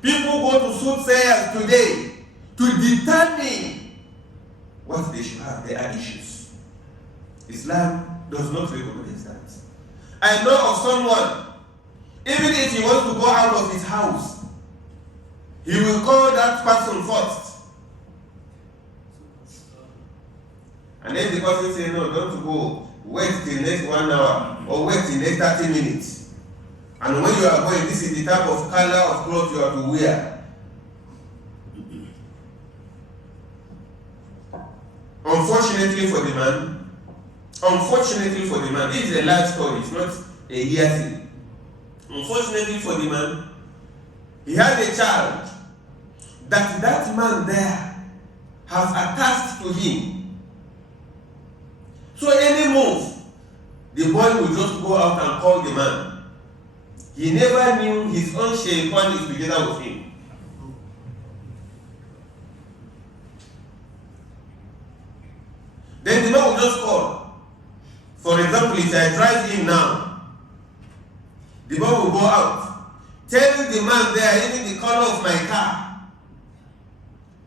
People go to soothsayers today to determine what they should have, their issues. Islam does not recognize that. I know of someone, even if he wants to go out of his house, he will call that person first. And then the person say, no, don't go. Wait till next 1 hour or wait till next 30 minutes. And when you are going, this is the type of color of clothes you have to wear. Unfortunately for the man, this is a large story, it's not a year thing. Unfortunately for the man, he had a child that man there has attached to him. So any move, the boy will just go out and call the man. He never knew his own shaitan is together with him. Then the man will just call. For example, if I drive in now, the man will go out, tell the man there, even the color of my car.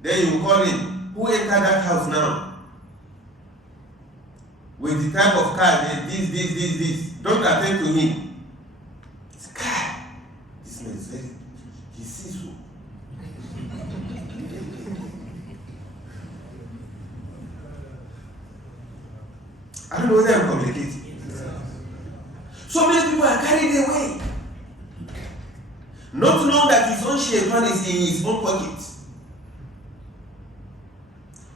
Then you will call him, who entered that house now? With the type of car, this. Don't attend to him. It's car. This man is very, he sees so. I don't know whether I'm communicating. So many people are carried away, not knowing that his own shaitan is in his own pocket.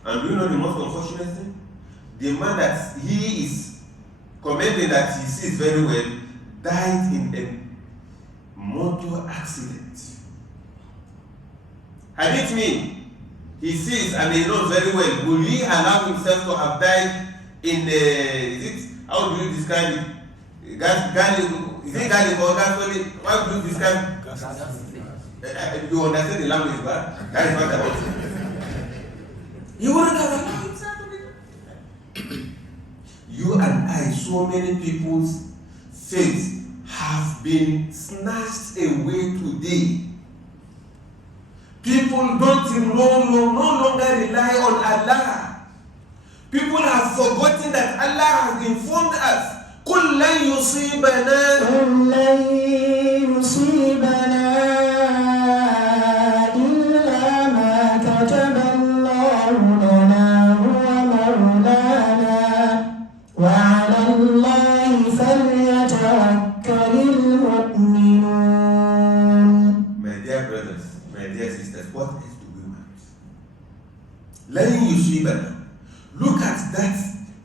And do you know the most unfortunate thing? The man that he is commending that he sees very well died in a motor accident. And it means he sees and he knows very well, will he allow himself to have died in how do you describe it? Is it garlic or gasoline? How do you describe it? You understand the language, but that is what I want to say. You wouldn't have allowed himself to be. You and I, so many people's faith have been snatched away today. People no longer rely on Allah. People have forgotten that Allah has informed us, قُلْ لَا يصيبنا قل لن يصيبنا إلا ما كتب الله لنا هو مولانا وعلى الله فليتوكل المؤمنون. My dear brothers, my dear sisters, what else do we want? لن يصيبنا. Look at that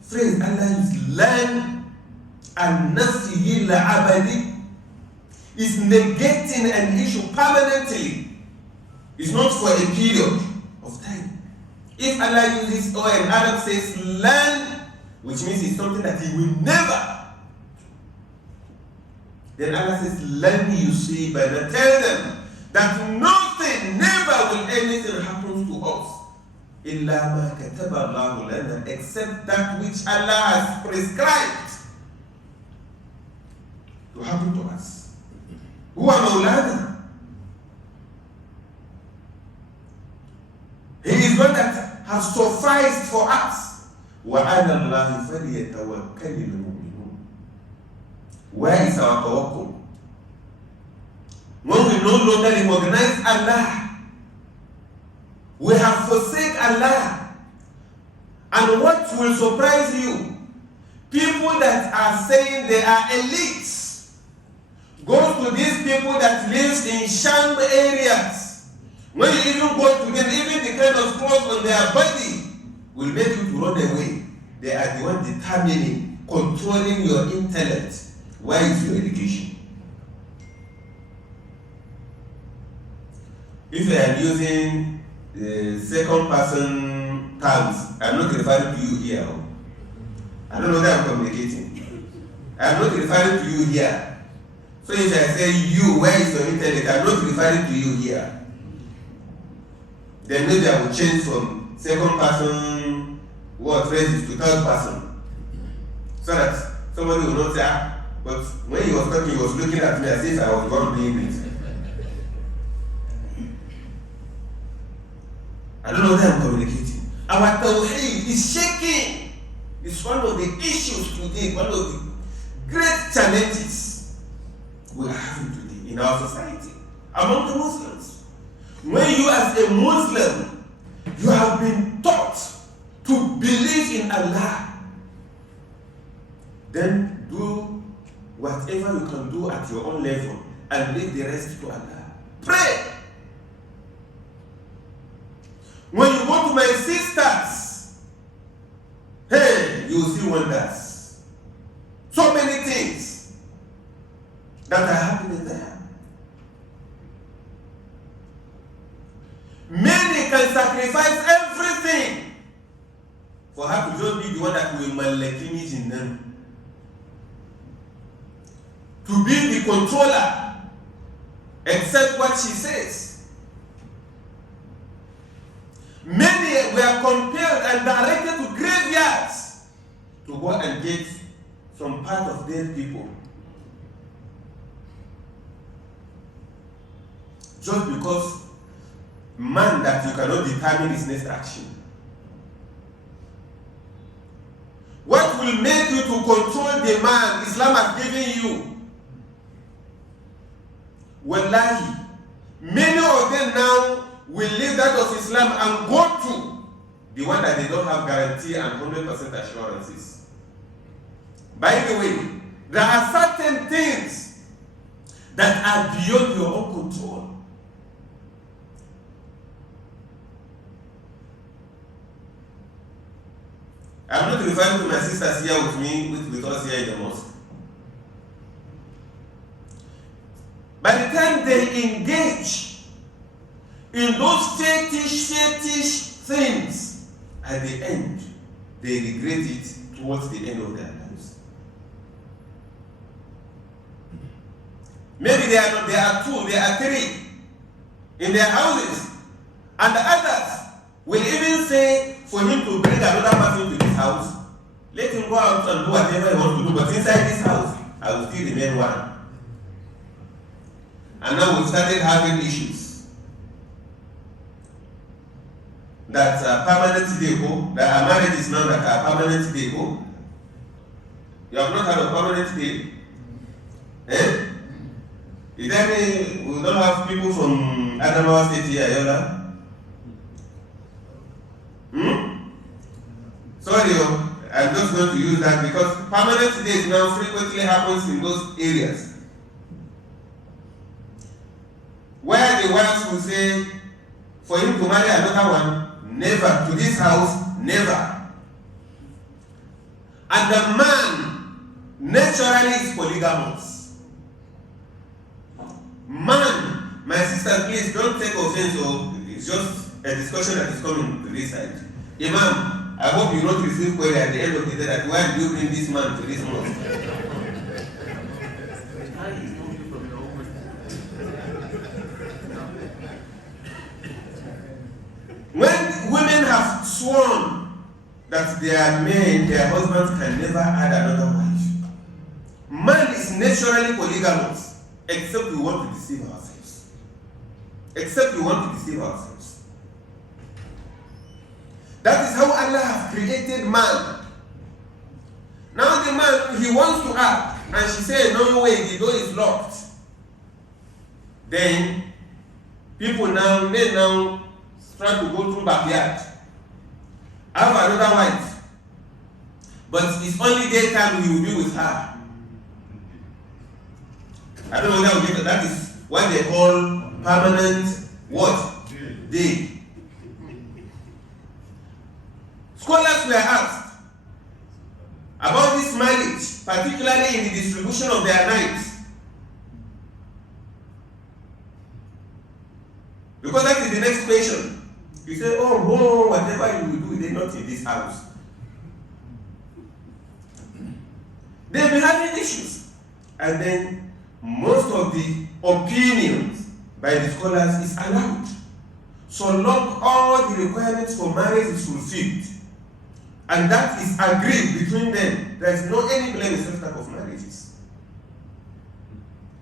phrase Allah used, لن النفي العبدي is negating an issue permanently. It's not for a period of time. If Allah uses or an Arab says learn, which means it's something that he will never. Then Allah says, learn you see, but tell them that nothing, never will anything happen to us. إِلَّا مَا كَتَبَ اللَّهُ لَنَا, except that which Allah has prescribed to happen to us. Who are Mawlana? He is one that has sufficed for us. وَعَلَى اللَّهِ فَلْيَتَوَكَّلِ الْمُؤْمِنُونَ. Where is our tawakkul? When we no longer recognize Allah, we have forsaken Allah. And what will surprise you? People that are saying they are elites go to these people that live in sham areas. When you even go to them, even the kind of clothes on their body will make you to run away. They are the one determining, controlling your intellect. Where is your education? If you are using the second person terms, I'm not referring to you here. I don't know that I'm communicating. I'm not referring to you here. So if I say you, where is your intellect? I'm not referring to you here. Then maybe I will change from second person word phrases to third person. So that somebody will not say, but when he was talking, he was looking at me as if I was going doing it. I don't know that I'm communicating. Our tawheed is shaking. It's one of the issues today, one of the great challenges we are having today in our society, among the Muslims. When you as a Muslim, you have been taught to believe in Allah, then do whatever you can do at your own level and leave the rest to Allah. Pray. When you go to my sisters, hey, you will see wonders. So many things that are happening there. Many can sacrifice everything for her to just be the one that will malakimage in them. To be the controller, except what she says. Many were compelled and directed to graveyards to go and get some part of dead people. Just because man that you cannot determine his next action. What will make you to control the man Islam has given you? Wallahi, many of them now will leave that of Islam and go to the one that they don't have guarantee and 100% assurances. By the way, there are certain things that are beyond your own control. I'm not referring to my sisters here with me, with us here in the mosque. By the time they engage in those fetish things, at the end, they regret it towards the end of their lives. Maybe they are two, they are three in their houses, and the others will even say for him to bring another person to this house, let him go out and do whatever he wants to do, but inside this house, I will still remain one. And now we've started having issues that are permanent day, that are marriages now that are permanent day. You have not had a permanent day. Eh? Is there any, we don't have people from Adamawa State here, Yola? Sorry, I'm just going to use that because permanent days now frequently happens in those areas. Where the wives will say, for him to marry another one, never. To this house, never. And the man naturally is polygamous. Man, my sister, please don't take offense, or it's just a discussion that is coming to this side. Imam, I hope you don't receive query at the end of the day that why do you bring this man to this mosque? When women have sworn that their men, their husbands can never add another wife, man is naturally polygamous, except we want to deceive ourselves. Except we want to deceive ourselves. That is how Allah has created man. Now the man, he wants to act, and she said, no way, the door is locked. Then, men now try to go through backyard. I have another wife, but it's only daytime we will be with her. I don't know whether we get that is what they call permanent what? Day. Scholars were asked about this marriage, particularly in the distribution of their nights. Because that is the next question. You say, oh, whatever you will do, they're not in this house. They may be having issues. And then most of the opinions by the scholars is allowed. So long all the requirements for marriage is fulfilled, and that is agreed between them, there is no any blame in such type of marriages.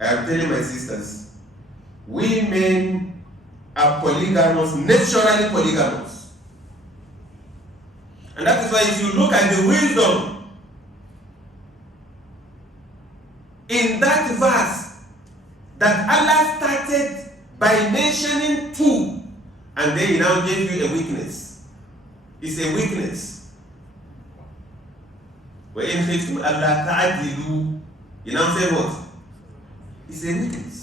I am telling my sisters, we men are polygamous, naturally polygamous. And that is why if you look at the wisdom in that verse, that Allah started by mentioning two, and then he now gave you a weakness. It's a weakness. وَإِنْ خِفْتُمْ أَلَّا تَعْدِلُوا, you now say what? It's a weakness.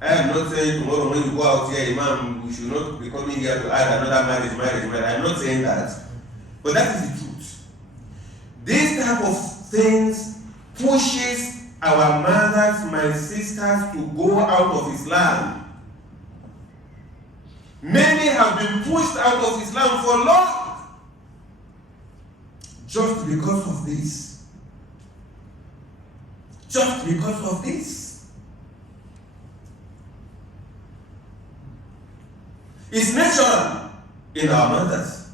I am not saying tomorrow when you go out here, Imam, we should not be coming here to add another marriage. I'm not saying that. But that is the truth. This type of things pushes our mothers, my sisters, to go out of Islam. Many have been pushed out of Islam for long, just because of this. Just because of this. It's natural in our mothers.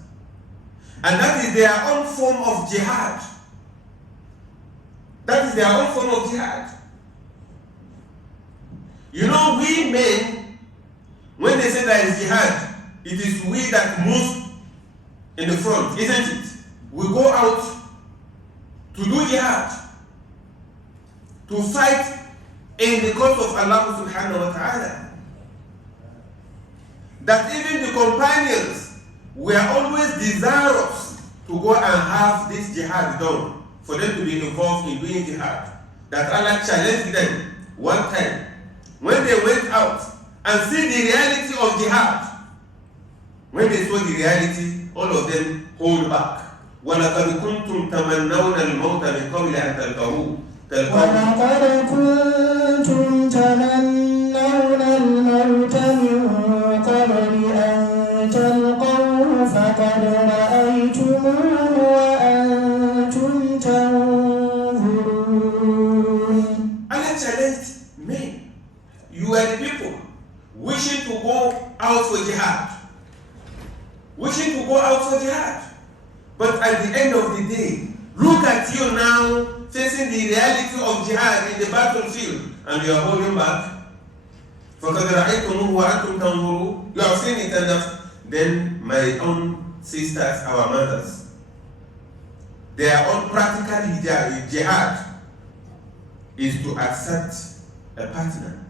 And that is their own form of jihad. That is their own form of jihad. You know, we men, when they say there is jihad, it is we that move in the front, isn't it? We go out to do jihad, to fight in the cause of Allah subhanahu wa ta'ala. That even the companions were always desirous to go and have this jihad done, for them to be involved in doing jihad. That Allah challenged them one time when they went out and see the reality of jihad. When they saw the reality, all of them hold back. وَلَقَدْ كُنْتُمْ تَمَنَّوْنَ الْمَوْتَ مِنْ قَبْلِ أَنْ تَلْقَوْهُ وَلَقَدْ كُنْتُمْ تَمَنَّوْنَ الْمَوْتَ مِنْ قَبْلِ أَنْ تَلْقَوْهُ فَقَدْ رَأَيْتُمُوهُ وَأَنْتُمْ تَنْظُرُونَ. Allah challenged men. You are the people wishing to go out for jihad. Wishing to go out for jihad. But at the end of the day, look at you now facing the reality of jihad in the battlefield, and you are holding back. فَقَدْ رَأَيْتُمُوهُ وَأَنْتُمْ تَنْظُرُونَ. You have seen it enough. Then my own sisters, our mothers, they are all practically their jihad is to accept a partner.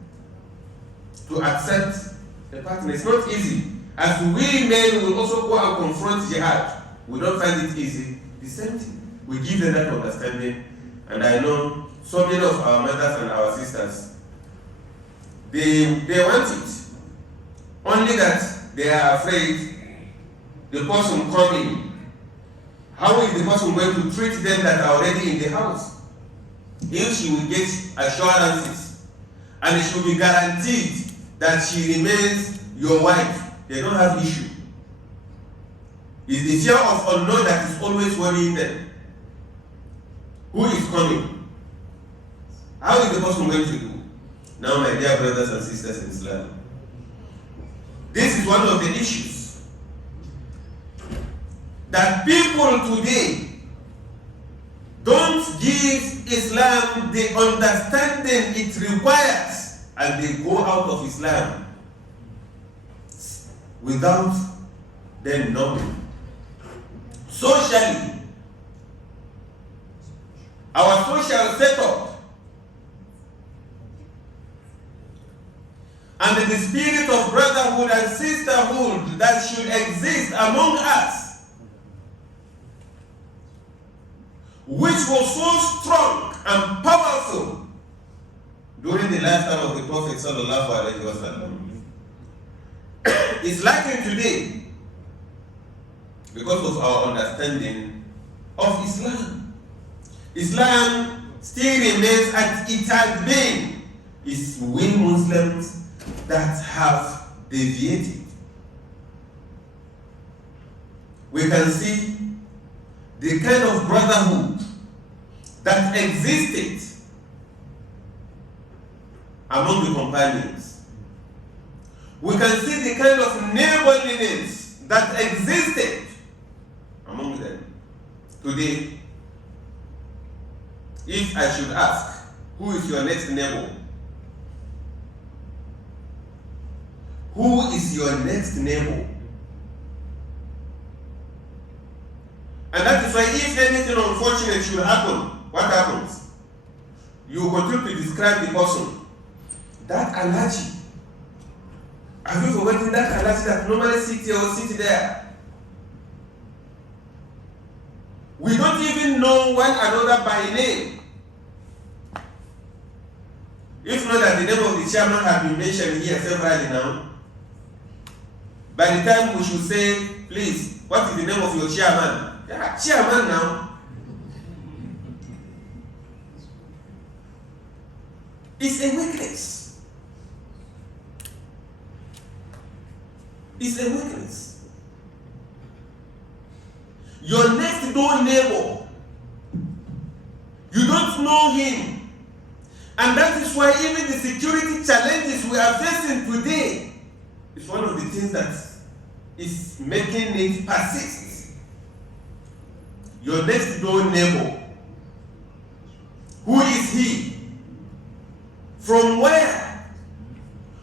To accept a partner. It's not easy. As we men will also go and confront jihad, we don't find it easy. The same thing. We give them that understanding. And I know so many of our mothers and our sisters, they want it. Only that they are afraid the person coming. How is the person going to treat them that are already in the house? If she will get assurances and she will be guaranteed that she remains your wife, they don't have issue. It's the fear of unknown that is always worrying them. Who is coming? How is the person going to do? Now, my dear brothers and sisters in Islam, this is one of the issues that people today don't give Islam the understanding it requires, and they go out of Islam without them knowing. Socially, our social setup and the spirit of brotherhood and sisterhood that should exist among us, which was so strong and powerful during the lifetime of the Prophet sallallahu alaihi wasallam, is lacking today because of our understanding of Islam. Islam still remains as it has been. It's we Muslims that have deviated. We can see the kind of brotherhood that existed among the companions. We can see the kind of neighborliness that existed among them. Today, if I should ask, who is your next neighbor? Who is your next neighbor? And that is why if anything unfortunate should happen, what happens? You continue to describe the person. That Alaji. Have you forgotten that Alaji that normally sits here or sits there? We don't even know one another by name. If not that the name of the chairman has been mentioned here severally now, by the time we should say, please, what is the name of your chairman? Yeah, chairman now. It's a weakness. It's a weakness. Your next door neighbor, you don't know him. And that is why even the security challenges we are facing today is one of the things that is making it persist. Your next door neighbor, who is he? From where?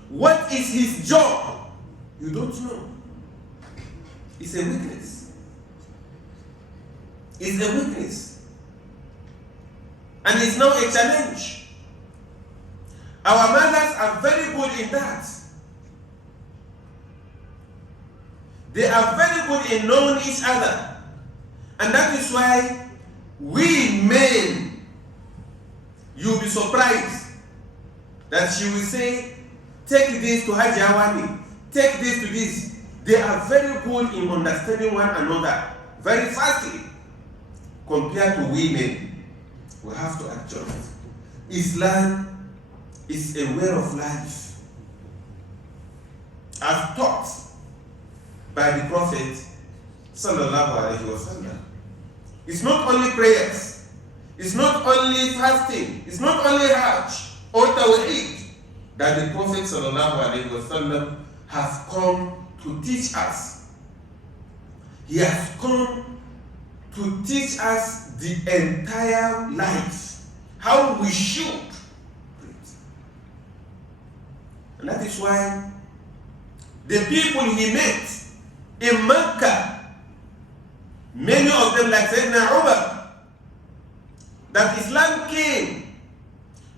What is his job? You don't know. It's a weakness. It's a weakness. And it's now a challenge. Our mothers are very good in that. They are very good in knowing each other. And that is why we men, you'll be surprised that she will say, take this to Haji Awani, take this to this. They are very good in understanding one another very fastly compared to women. We have to adjust. Islam is a way of life as taught by the Prophet sallallahu alaihi wasallam. It's not only prayers, it's not only fasting, it's not only Hajj or Tawheed that the Prophet sallallahu alaihi wasallam has come to teach us. He has come to teach us the entire life, how we should. And that is why the people he met in Mecca, many of them like Sayyidina Umar, that Islam came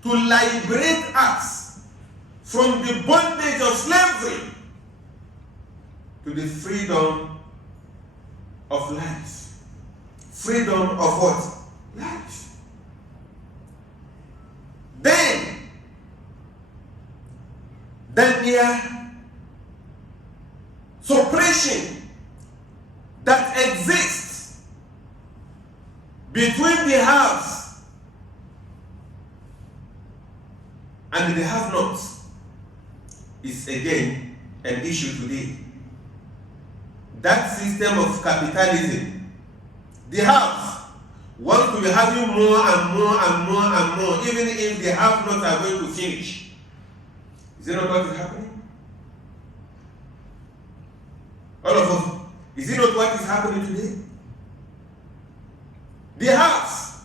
to liberate us from the bondage of slavery to the freedom of life. Freedom of what? Life. Then their suppression that exists between the haves and the have-nots is again an issue today. That system of capitalism, the haves want to be having more and more and more and more, even if the have-nots are going to finish. Is it not what is happening? All of us. Is it not what is happening today? The haves,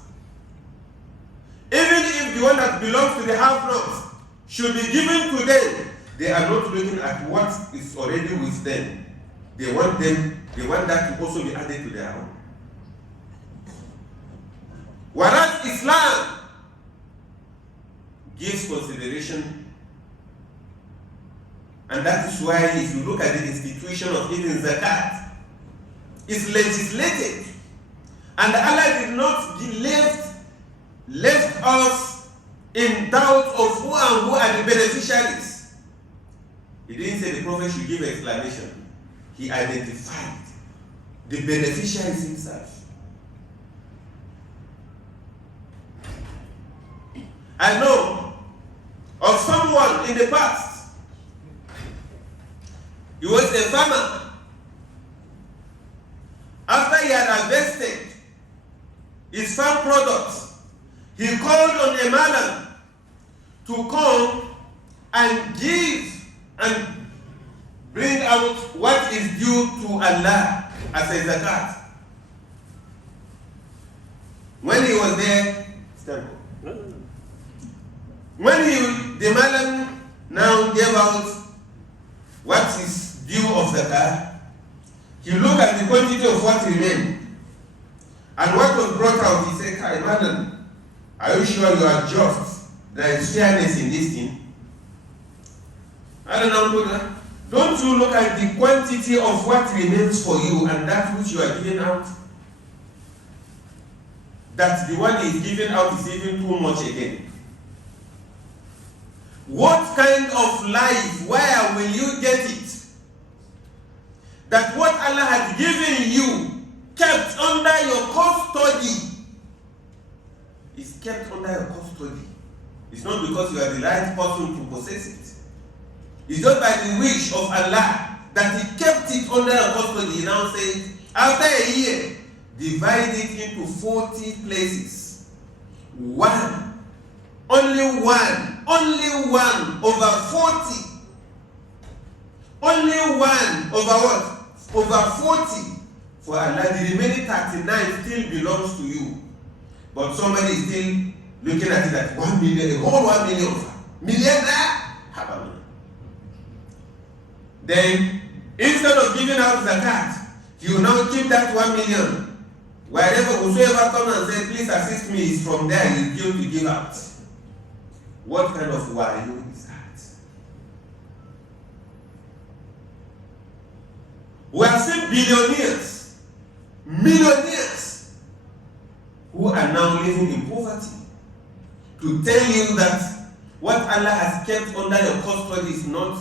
even if the one that belongs to the have-nots should be given to them, they are not looking at what is already with them. They want that to also be added to their own. Whereas Islam gives consideration, and that is why if you look at the institution of giving zakat, it's legislated, and Allah did not left us in doubt of who and who are the beneficiaries. He didn't say the Prophet should give explanation. He identified the beneficiaries himself. I know of someone in the past. He was a farmer. After he had harvested his farm products, he called on a man to come and give and bring out what is due to Allah as a zakat. When he was there, the man now gave out what is due of zakat, he looked at the quantity of what remained. And what was brought out, he said, "Hi, madam, are you sure you are just? There is fairness in this thing." I don't know, don't you look at the quantity of what remains for you and that which you are giving out? That the one is giving out is even too much again. What kind of life, where will you get it? That what Allah has given you, kept under your custody, is kept under your custody. It's not because you are the right person to possess it. It's just by the wish of Allah that He kept it under your custody. He now says, after a year, divide it into 40 places. Only one over 40. Only one over what? Over 40. For Allah, the remaining 39 still belongs to you. But somebody is still looking at it at 1 million, a whole 1 million. Millionaire? Then, instead of giving out zakat, you now keep that 1 million. Whosoever comes and says, "Please assist me," is from there you give to give out. What kind of wayo is that? We have seen billionaires, millionaires, who are now living in poverty, to tell you that what Allah has kept under your custody is not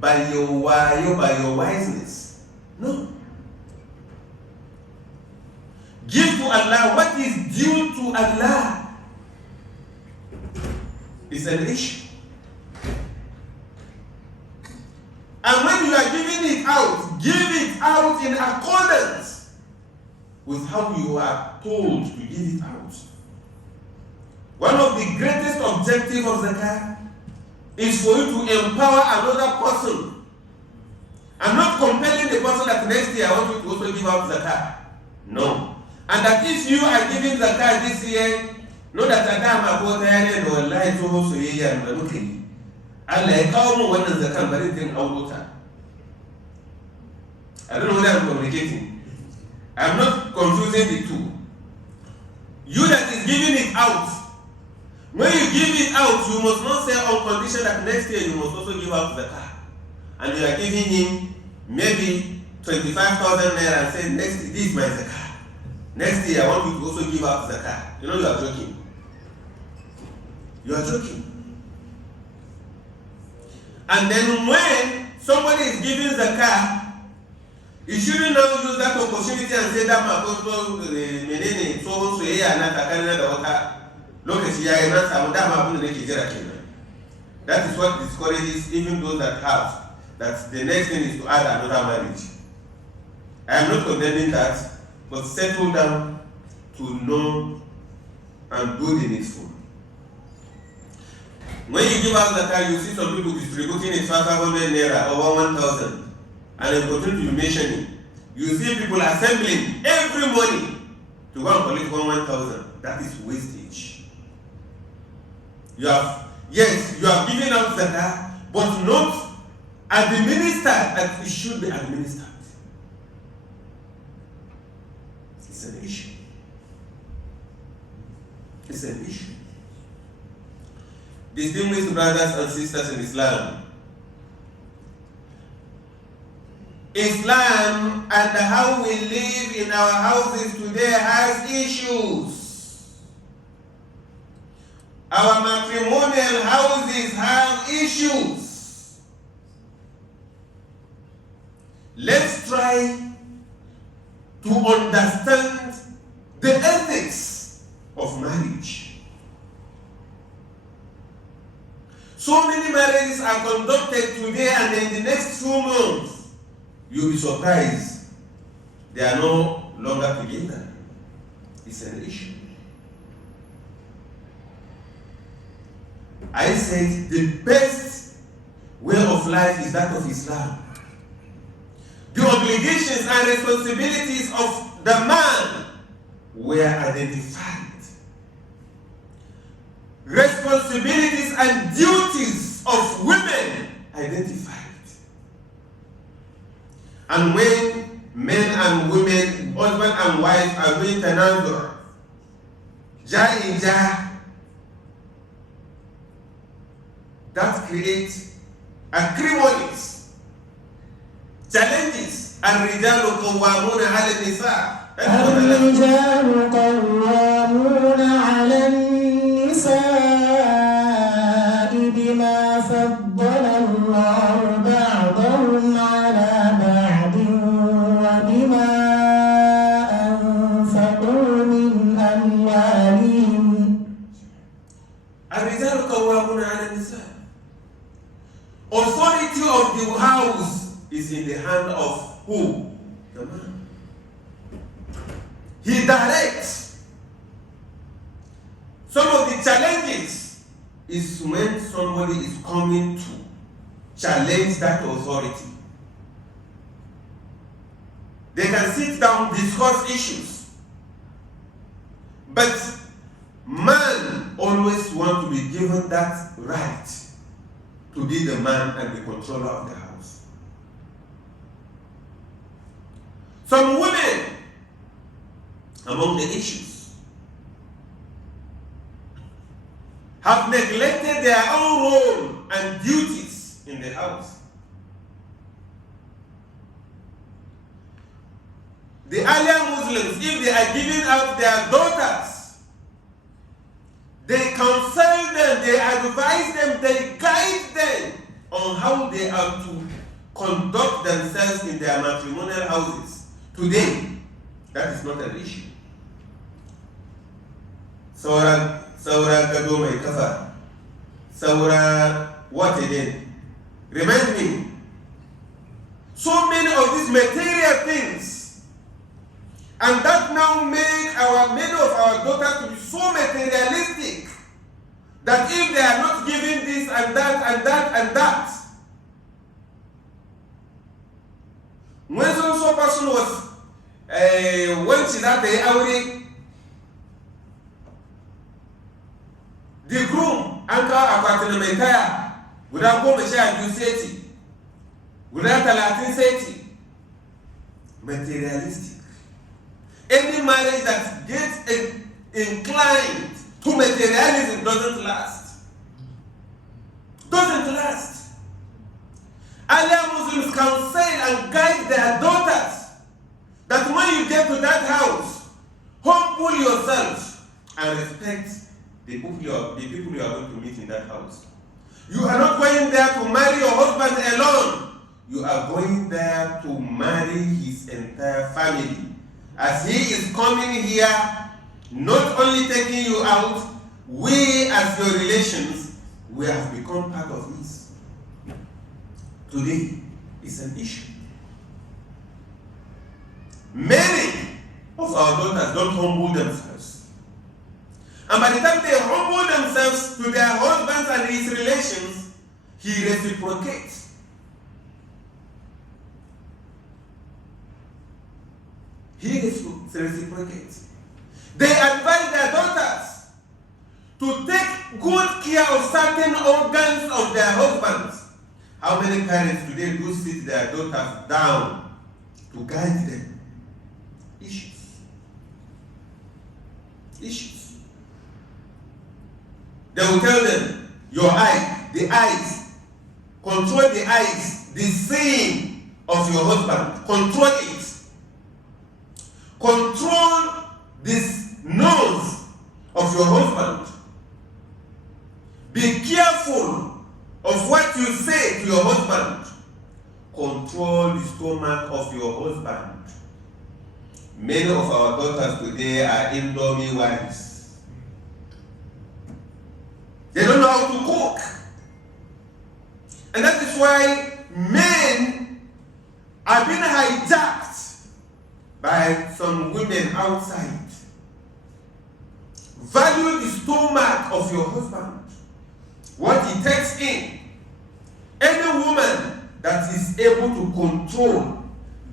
by your wayo, by your wiseness. No. Give to Allah what is due to Allah. It's an issue. And when you are giving it out, give it out in accordance with how you are told to give it out. One of the greatest objectives of zakat is for you to empower another person. I'm not compelling the person that next year I want you to also give out zakat. No. And that if you are giving zakat this year, know that Adam about and wallahi to hoso yayya da muke yi. Allah ya kawo mu wannan zakan bari din aurota. I don't know whether I'm communicating. I'm not confusing the two. You that is giving it out. When you give it out, you must not say on condition that next year you must also give out the car. And you are giving him maybe 25,000 naira and say, next year, this is my zakah. Next year, I want you to also give out the car. You know you are joking. You are joking. And then when somebody is giving zakah, you shouldn't now use that opportunity and say that my control menene so soyayya na tsakanin da wata lokaci yayi na samu dama abin da nake jira kenan. That is what discourages even those that have that the next thing is to add another marriage. I am not condemning that, but settle down to know and do the needful. When you give out the car, you see some people distributing it 500 naira over 1,000. And I continue to mention it. You see people assembling every morning to go and collect 1,000. That is wastage. You have given out zakah, but not administered as it should be administered. It's an issue. It's an issue. Distinguished brothers and sisters in Islam, Islam and how we live in our houses today has issues. Our matrimonial houses have issues. Let's try to understand the ethics of marriage. So many marriages are conducted today, and in the next 2 months, you'll be surprised they are no longer together. It's an issue. I said the best way of life is that of Islam. The obligations and responsibilities of the man were identified. Responsibilities and duties of women identified. And when men and women, husband and wife are doing tanazur, ja, that creates acrimonies, challenges, and rijalu qawwamuna 'ala an-nisa. الرجال قوامون على النساء بما فضل الله بعضهم على بعض وبما أنفقوا من أموالهم. الرجال قوامون على النساء. Authority of the house is in the hand of who? The man. He directs. Some of the challenges is when somebody is coming to challenge that authority. They can sit down, discuss issues. But man always wants to be given that right to be the man and the controller of the house. Some women, among the issues, have neglected their own role and duties in the house. The earlier Muslims, if they are giving out their daughters, they counsel them, they advise them, they guide them on how they are to conduct themselves in their matrimonial houses. Today, that is not an issue. Saura gado mai kafa, saura what again? Remind me. So many of these material things, and that now make many of our daughters to be so materialistic that if they are not giving this and that and that and that, when so person was when she's at the aure, the groom an kawo akwatin mai taya guda 12 seti, guda 30 seti. Materialistic. Any marriage that gets inclined to materialism doesn't last. Doesn't last. Earlier Muslims counsel and guide their daughters that when you get to that house, humble yourself and respect the people you are going to meet in that house. You are not going there to marry your husband alone. You are going there to marry his entire family. As he is coming here, not only taking you out, we as your relations, we have become part of this. Today is an issue. Many of our daughters don't humble themselves. And by the time they humble themselves to their husbands and his relations, he reciprocates. He reciprocates. They advise their daughters to take good care of certain organs of their husbands. How many parents today do sit their daughters down to guide them? Issues. They will tell them, your eye, the eyes, control the eyes, the seeing of your husband, control it. Control this nose of your husband. Be careful of what you say to your husband. Control the stomach of your husband. Many of our daughters today are indomie wives. They don't know how to cook. And that is why men are being hijacked by some women outside. Value the stomach of your husband. What he takes in. Any woman that is able to control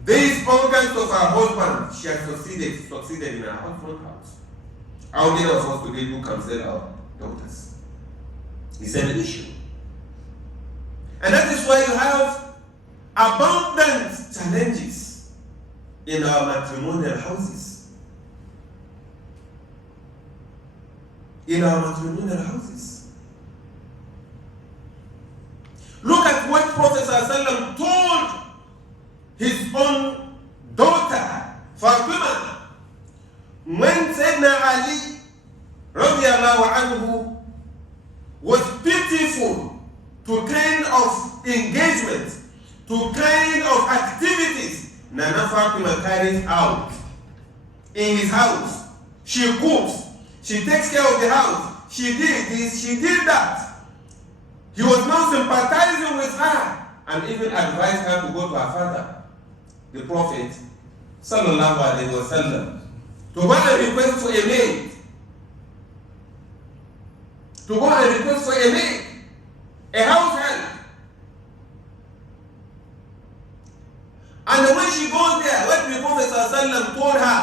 these organs of her husband, she has succeeded in her husband's house. How many of us today do counsel our daughters? It's an issue. And that is why you have abundant challenges in our matrimonial houses. In our matrimonial houses. Look at what Prophet ﷺ told his own daughter, Fatima, when Sayyidina Ali radiallahu anhu was pitiful to kind of engagement, to kind of activities Nana Fatima carries out in his house. She cooks, she takes care of the house, she did this, she did that. He was now sympathizing with her and even advised her to go to her father, the Prophet sallallahu alaihi wasallam, to go and request for a maid. To go and request for a maid, a house help. And when she goes there, what the Prophet sallallahu alaihi wasallam told her,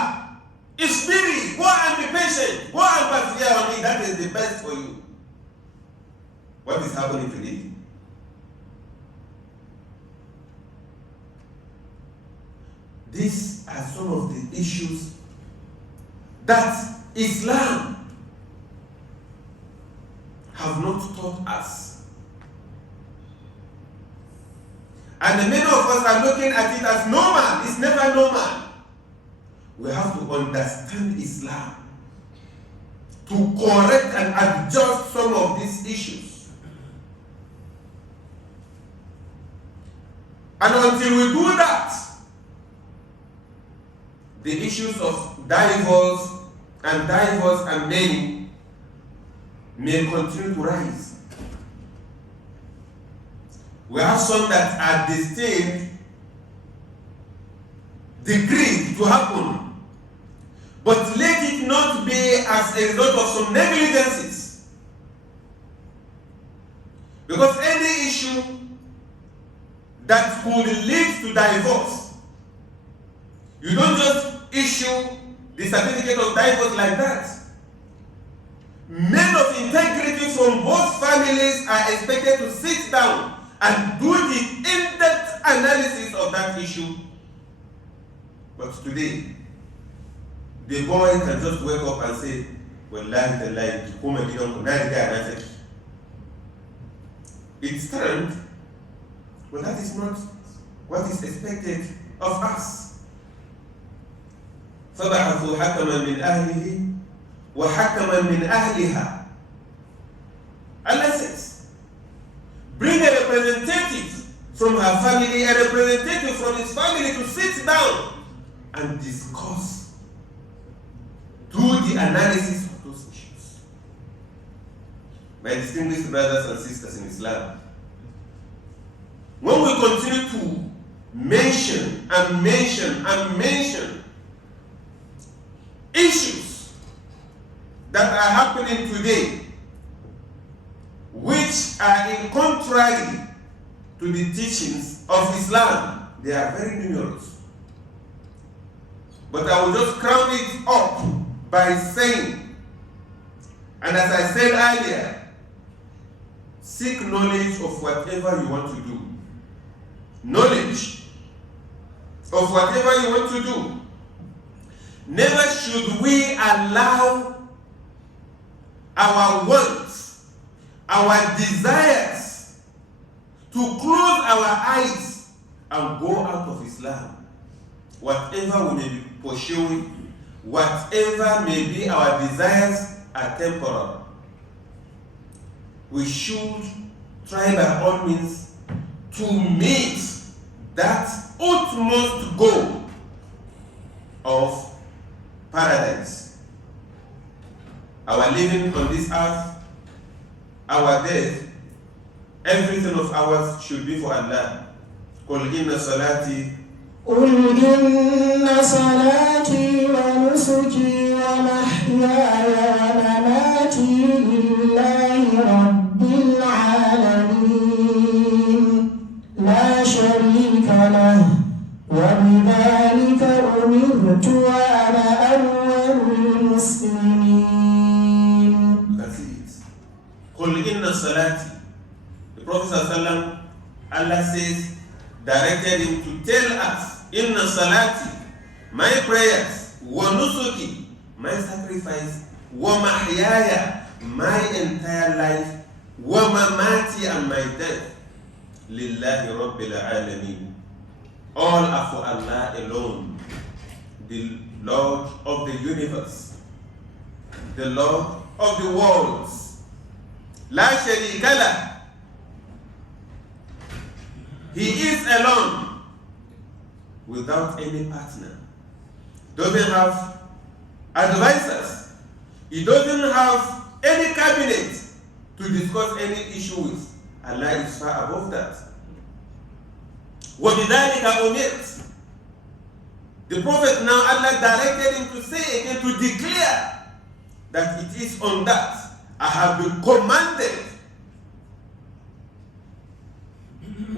Isbiri, go and be patient, go and persevere on me, that is the best for you. What is happening today? These are some of the issues that Islam have not taught us. And many of us are looking at it as normal. It's never normal. We have to understand Islam to correct and adjust some of these issues. And until we do that, the issues of divorce and many may continue to rise. We have some that are destined, decreed to happen, but let it not be as a result of some negligences. Because any issue that could lead to divorce, you don't just issue the certificate of divorce like that. Men of integrity from both families are expected to sit down and do the in-depth analysis of that issue. But today, the boy can just wake up and say, wallahi tallahi ki koma gidanku na riga na saki. It's turned, well, that is not what is expected of us. فبعثوا حكما من أهله وحكما من أهلها. Allah says, bring a representative from her family, a representative from his family to sit down and discuss, do the analysis of those issues. My distinguished brothers and sisters in Islam, when we continue to mention and mention and mention issues that are happening today, which are in contrary to the teachings of Islam, they are very numerous. But I will just crown it up by saying, and as I said earlier, seek knowledge of whatever you want to do. Knowledge of whatever you want to do. Never should we allow our wants, our desires to close our eyes and go out of Islam. Whatever we may be pursuing, whatever may be our desires are temporal. We should try by all means to meet that utmost goal of paradise. Our living on this earth, our death, everything of ours should be for Allah. قل إن صلاتي ونسكي ومحياي ومماتي لله رب العالمين لا شريك له وبذلك أمرت وأنا أول المسلمين. That's it. قل إن صلاتي. The Prophet ﷺ, Allah says, directed him to tell us, Inna salati, my prayers, wa nusuki, my sacrifice, wa mahyaya, my entire life, wa mamati, and my death, lillahi rabbil alameen. All are for Allah alone, the Lord of the universe, the Lord of the worlds. La sharika lah. He is alone, without any partner. Doesn't have advisors. He doesn't have any cabinet to discuss any issue with. Allah is far above that. وَبِذَلِكَ أُمِرْتُ. The Prophet now, Allah directed him to say again, to declare that it is on that I have been commanded.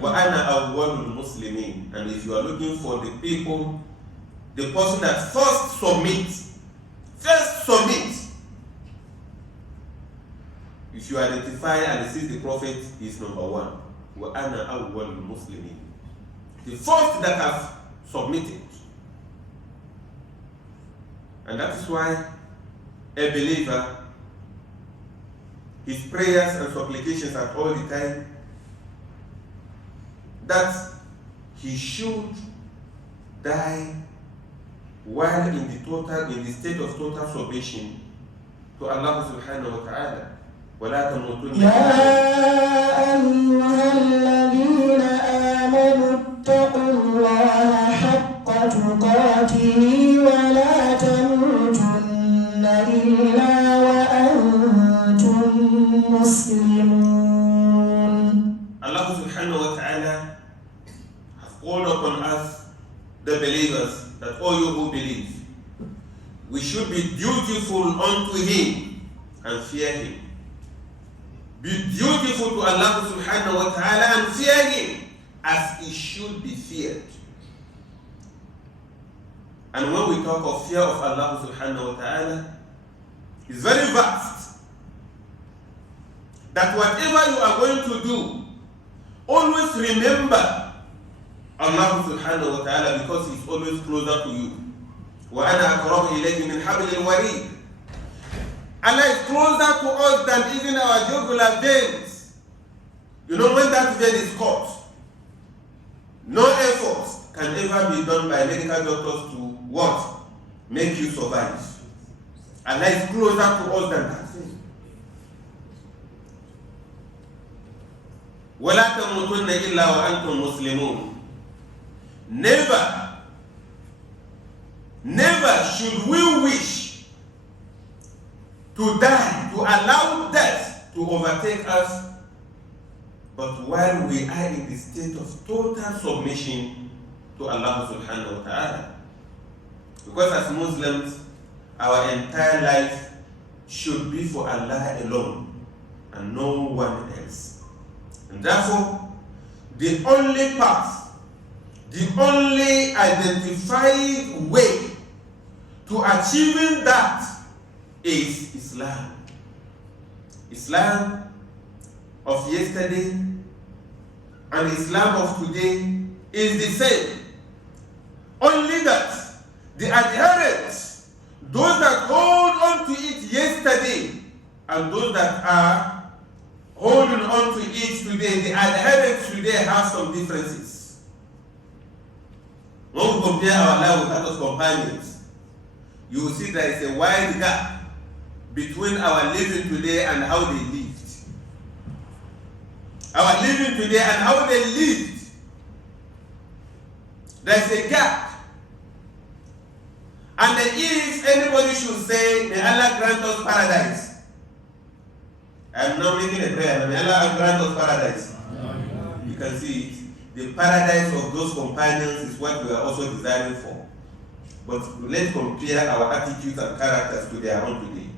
وَأَنَا أَوَّلُ الْمُسْلِمِينَ. And if you are looking for the people, the person that first submit, if you identify and see the Prophet, he is number one. وَأَنَا أَوَّلُ الْمُسْلِمِينَ. The first that have submitted. And that is why a believer, his prayers and supplications at all the time, that he should die while in the state of total submission to Allah subhanahu wa ta'ala. وَلَا تَمُوتُنَّ يا أيها الذين آمنوا اتقوا الله حق تقاته ولا تموتن إلا وأنتم مسلمون. Allah subhanahu wa ta'ala has called upon us, the believers, that all you who believe, we should be dutiful unto Him and fear Him. Be dutiful to Allah subhanahu wa ta'ala and fear Him as He should be feared. And when we talk of fear of Allah subhanahu wa ta'ala, it's very vast. That whatever you are going to do, always remember Allah subhanahu wa ta'ala, because He's always closer to you. وَأَنَا أَقْرَبُ إِلَيْهِ مِنْ حَبْلِ الْوَرِيدِ. Allah is closer to us than even our jugular veins. You know, when that vein is cut, no effort can ever be done by medical doctors to what? Make you survive. Allah is closer to us than that vein. وَلَا تَمُوتُنَّ إِلَّا وَأَنْتُمْ مُسْلِمُونَ. Never should we wish to die, to allow death to overtake us, but while we are in the state of total submission to Allah subhanahu wa ta'ala. Because as Muslims, our entire life should be for Allah alone and no one else. And therefore, the only path, the only identified way to achieving that is Islam. Islam of yesterday and Islam of today is the same. Only that the adherents, those that hold on to it yesterday and those that are holding on to it today, the adherents today have some differences. When we compare our life with that of companions, you will see there is a wide gap between our living today and how they lived. Our living today and how they lived. There is a gap. And then if anybody should say, may Allah grant us paradise. I am now making a prayer, may Allah grant us paradise. You can see it. The paradise of those companions is what we are also desiring for. But let's compare our attitudes and characters to their own today.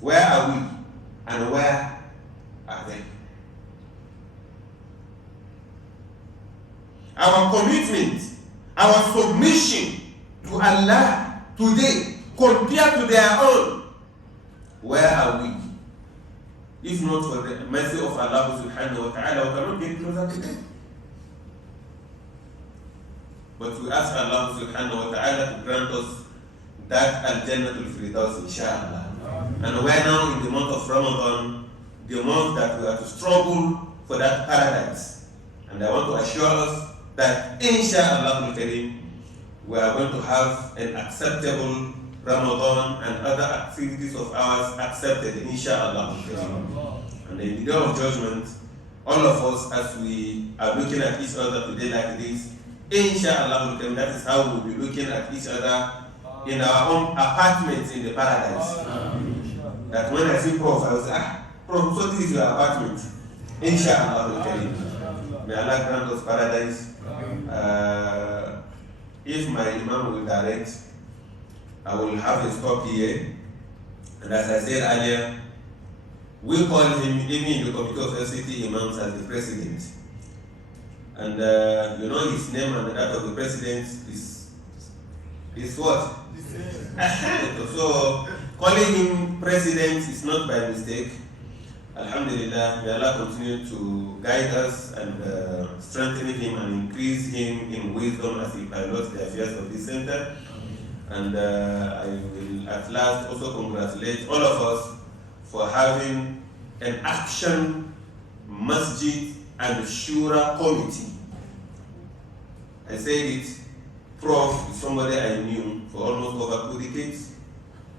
Where are we and where are they? Our commitment, our submission to Allah today compared to their own, where are we? If not for the mercy of Allah subhanahu wa ta'ala, we cannot get closer to them. But we ask Allah subhanahu wa ta'ala to grant us that Al-Jannatul Firdaus, inshallah. And we are now in the month of Ramadan, the month that we have to struggle for that paradise. And I want to assure us that inshallah we are going to have an acceptable Ramadan and other activities of ours accepted, inshallah. And in the day of judgment, all of us, as we are looking at each other today like this, inshallah, that is how we'll be looking at each other in our own apartments in the paradise. That when I see Prof, I will say, Prof, so this is your apartment. Inshallah. May Allah grant us paradise. If my Imam will direct, I will have a stop here. And as I said earlier, we call him, even in the Committee of LCT Imams, as the President. And you know his name and that of the President is what? So calling him President is not by mistake. Alhamdulillah, may Allah continue to guide us and strengthen him and increase him in wisdom as he pilots the affairs of this center. And I will at last also congratulate all of us for having an action masjid and shura committee. I said it, Prof is somebody I knew for almost over 2 decades.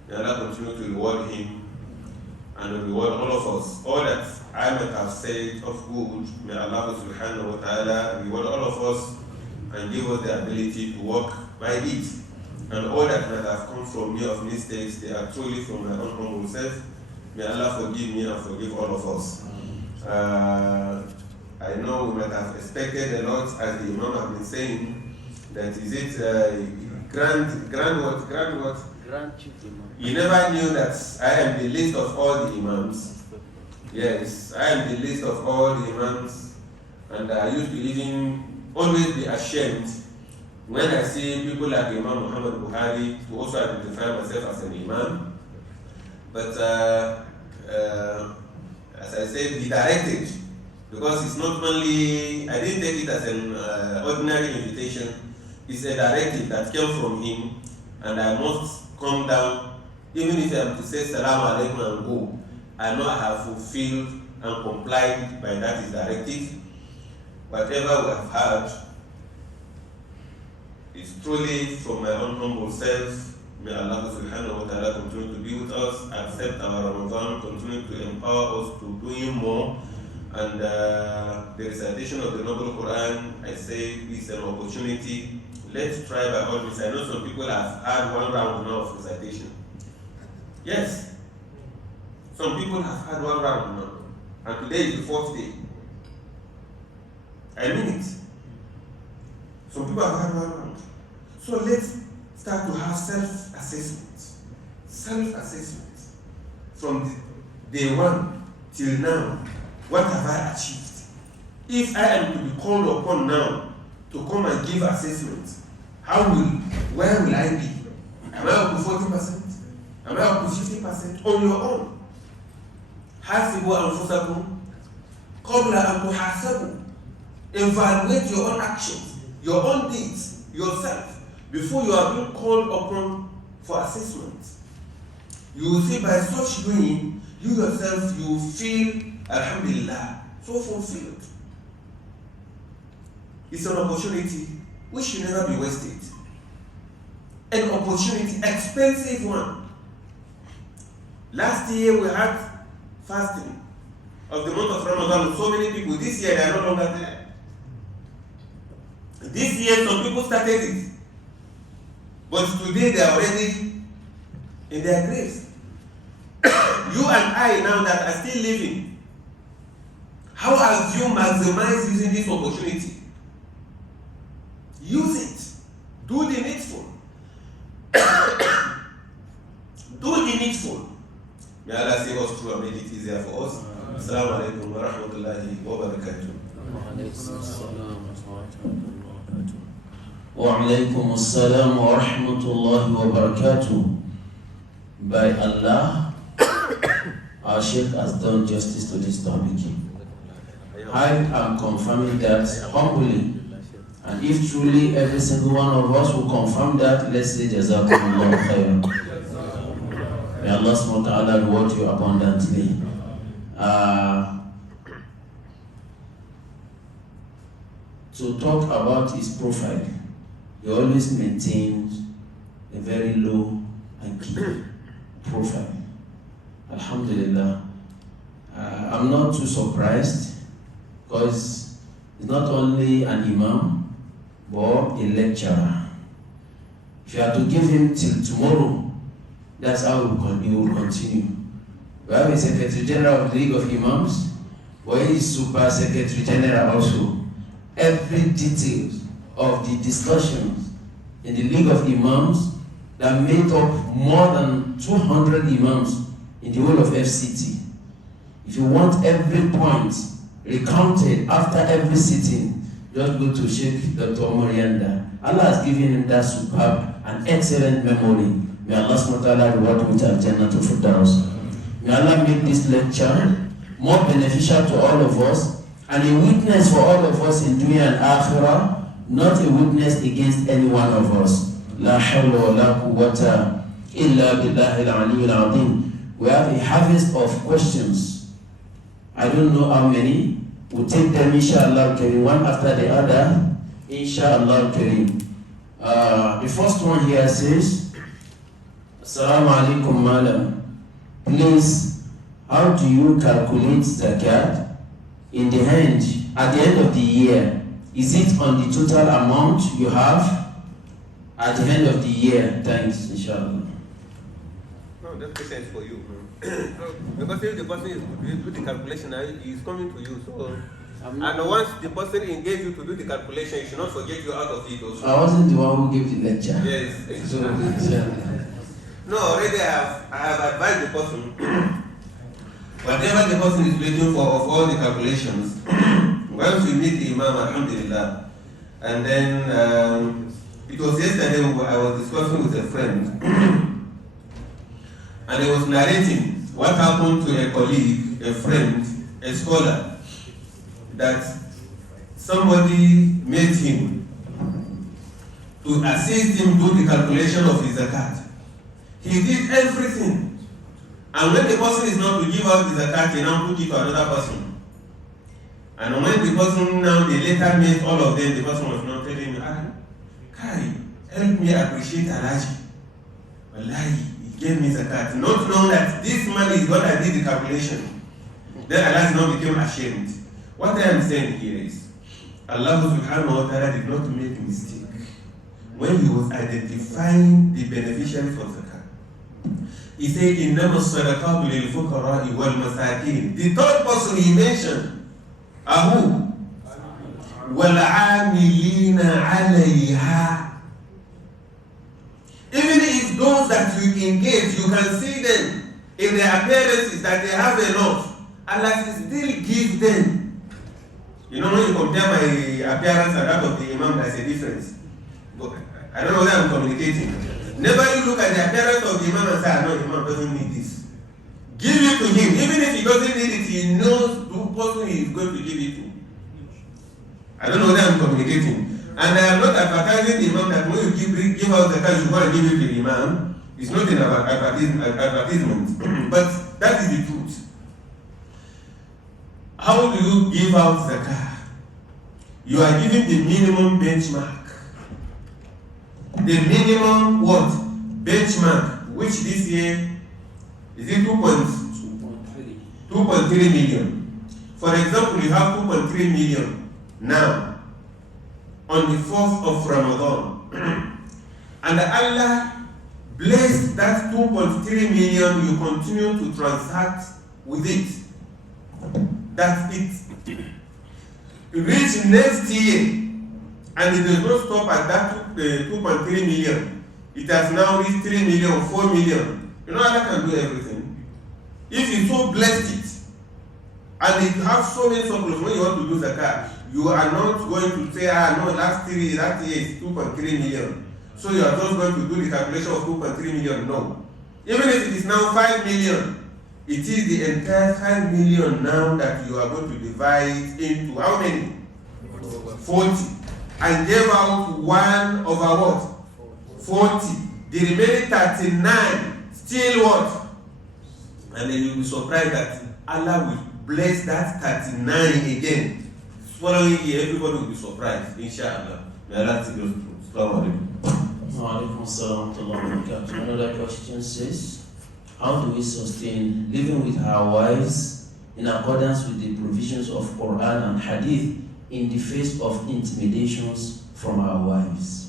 May Allah continue to reward him and reward all of us. All that I might have said of good, may Allah subhanahu wa ta'ala reward all of us and give us the ability to walk by it. And all that might have come from me of mistakes, they are truly from my own humble self. May Allah forgive me and forgive all of us. I know we might have expected a lot, as the Imam have been saying, that is it grand chief Imam. You never knew that I am the least of all the Imams. Yes, I am the least of all the Imams, and I used to even always be ashamed when I see people like Imam Muhammad Buhari to also identify myself as an Imam. But as I said, he directed, because it's not only, I didn't take it as an ordinary invitation, it's a directive that came from him, and I must come down Even if I am to say salam alaikum and go, I know I have fulfilled and complied by that is directive. Whatever we have heard is truly from my own humble self. May Allah subhanahu wa ta'ala continue to be with us, accept our Ramadan, continue to empower us to doing more. And the recitation of the Noble Quran, I say, is an opportunity. Let's try by all means. I know some people have had one round now of recitation. Yes. Some people have had one round now. And today is the fourth day. I mean it. Some people have had one round. So let's start to have self-assessment. Self-assessment. From day one till now, what have I achieved? If I am to be called upon now to come and give assessment, where will I be? Am I up to 40%? Am I up to 50%? On your own. Hasibu anfusakum qabla an tuhasabu. Evaluate your own actions, your own deeds, yourself, before you are being called upon for assessment. You will see by such doing, you yourself, you will feel, alhamdulillah, so fulfilled. It's an opportunity which should never be wasted. An opportunity, expensive one. Last year we had fasting of the month of Ramadan with so many people. This year they are no longer there. This year some people started it. But today they are already in their graves. You and I now that are still living, how have you maximized using this opportunity? Use it. Do the needful. Do the needful. May Allah save us through and make it easier for us. Assalamu alaikum wa rahmatullahi wa barakatuh. Wa alaikum assalam wa rahmatullahi wa barakatuh. By Allah, our Sheikh has done justice to this topic. I am confirming that humbly, and if truly every single one of us will confirm that, let's say Jazakumullah khairan. May Allah subhanahu wa ta'ala reward you abundantly. To talk about his profile, he always maintained a very low and key profile. Alhamdulillah. I'm not too surprised because he's not only an imam but a lecturer. If you have to give him till tomorrow, that's how he will continue. We have a Secretary General of the League of Imams, but he is Super Secretary General also. Every detail of the discussions in the League of Imams that made up more than 200 imams in the whole of FCT. If you want every point recounted after every sitting, just go to Sheikh Dr. Morianda. Allah has given him that superb and excellent memory. May Allah subhanahu wa ta'ala reward him with Al-Jannah to Firdaus. May Allah make this lecture more beneficial to all of us and a witness for all of us in dunya and akhirah, not a witness against any one of us. La hawla wa la quwwata illa billahi al-aliyyil azim. We have a harvest of questions. I don't know how many. We'll take them inshallah kareem, one after the other. Inshallah kareem. The first one here says, Assalamu alaikum madam. Please, how do you calculate zakat at the end of the year? Is it on the total amount you have at the end of the year? Thanks, inshallah. No, that question is for you. Because if the person is do the calculation, he is coming to you. So, and once the person engage you to do the calculation, you should not forget you out of it also. I wasn't the one who gave the lecture. Yes. So, no, already I have advised the person. Whatever the person is waiting for of all the calculations, once we meet the Imam, alhamdulillah. And then it was yesterday I was discussing with a friend, and he was narrating what happened to a colleague, a friend, a scholar, that somebody made him to assist him do the calculation of his zakat. He did everything. And when the person is not to give out the zakat, he now put it to another person. And when the person now, they later met all of them, the person was not telling me, Kai, help me appreciate Alaji. Wallahi, he gave me zakat. Not knowing that this man is what I did the calculation. Then Alaji now became ashamed. What I am saying here is, Allah subhanahu wa ta'ala did not make a mistake when he was identifying the beneficiaries of zakat. He said, إِنَّمَا الصَّدَقَاتُ لِلْفُقَرَاءِ وَالْمَسَاكِينِ. The third person he mentioned, Ahu, وَالْعَامِلِينَ عَلَيْهَا. Even if those that you engage, you can see them in their appearances that they have enough, Allah will still give them. You know, when you compare my appearance and that of the Imam, there's a difference. I don't know whether I'm communicating. Never you look at the appearance of the Imam and say, no, the Imam doesn't need this. Give it to him. Even if he doesn't need it, he knows the person he is going to give it to. I don't know whether I'm communicating. And I am not advertising the Imam that when you give out the cash, you want to give it to the Imam. It's not an advertisement. But that is the truth. How do you give out zakah? You are giving the minimum benchmark. The minimum what? Benchmark, which this year is it 2.3 million. For example, you have 2.3 million now on the 4th of Ramadan. And Allah blessed that 2.3 million, you continue to transact with it. That it reach next year. And it does not stop at that 2.3 million. It has now reached 3 million, 4 million. You know, Allah can do everything. If you so blessed it, and it has so many surplus when you want to do zakat, you are not going to say, no, that year is 2.3 million. So you are just going to do the calculation of 2.3 million. No. Even if it is now 5 million, it is the entire 5 million now that you are going to divide into how many? 40. And gave out 1 over what? 40. The remaining 39 still what? And then you'll be surprised that Allah will bless that 39 again. Following year, everybody will be surprised, inshallah. May Allah take us through. Assalamu alaikum. Another question says, how do we sustain living with our wives in accordance with the provisions of Quran and Hadith in the face of intimidations from our wives?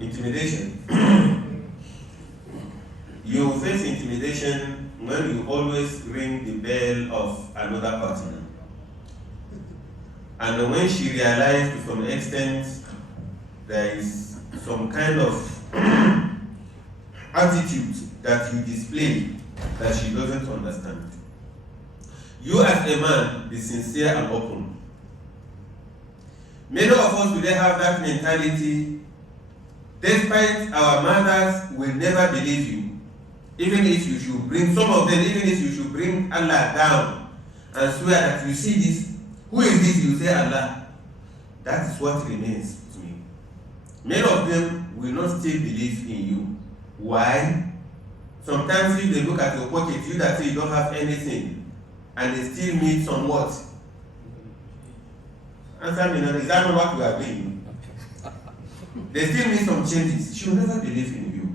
Intimidation. You face intimidation when you always ring the bell of another partner. And when she realized to some extent there is some kind of attitude that you display that she doesn't understand. You as a man, be sincere and open. Many of us today have that mentality. Despite our mothers will never believe you. Even if you should bring, some of them, even if you should bring Allah down and swear that you see this, who is this? You say Allah. That is what remains with me. Many of them will not still believe in you. Why? Sometimes if they look at your pocket, you that say you don't have anything, and they still need some what? Answer me now, is that not what you are doing? They still need some changes. She will never believe in you.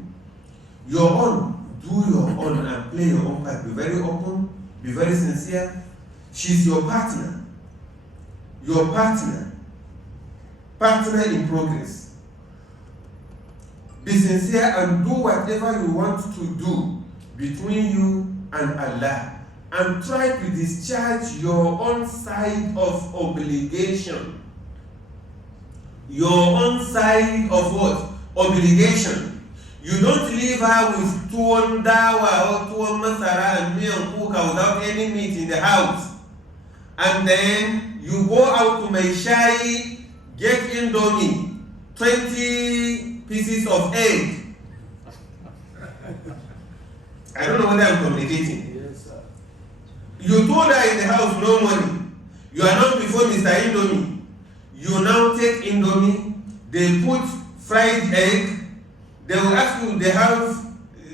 Your own, do your own and play your own part. Be very open, be very sincere. She's your partner. Your partner. Partner in progress. Be sincere and do whatever you want to do between you and Allah. And try to discharge your own side of obligation. Your own side of what? Obligation. You don't leave her with tuwon dawa or tuwon masara and miyan kuka without any meat in the house. And then you go out to Maishai, get Indomie, 20 pieces of egg. I don't know whether I'm communicating. Yes, sir. You told her in the house no money. You are not before Mr. Indomie. You now take Indomie, they put fried egg, They will ask you, they have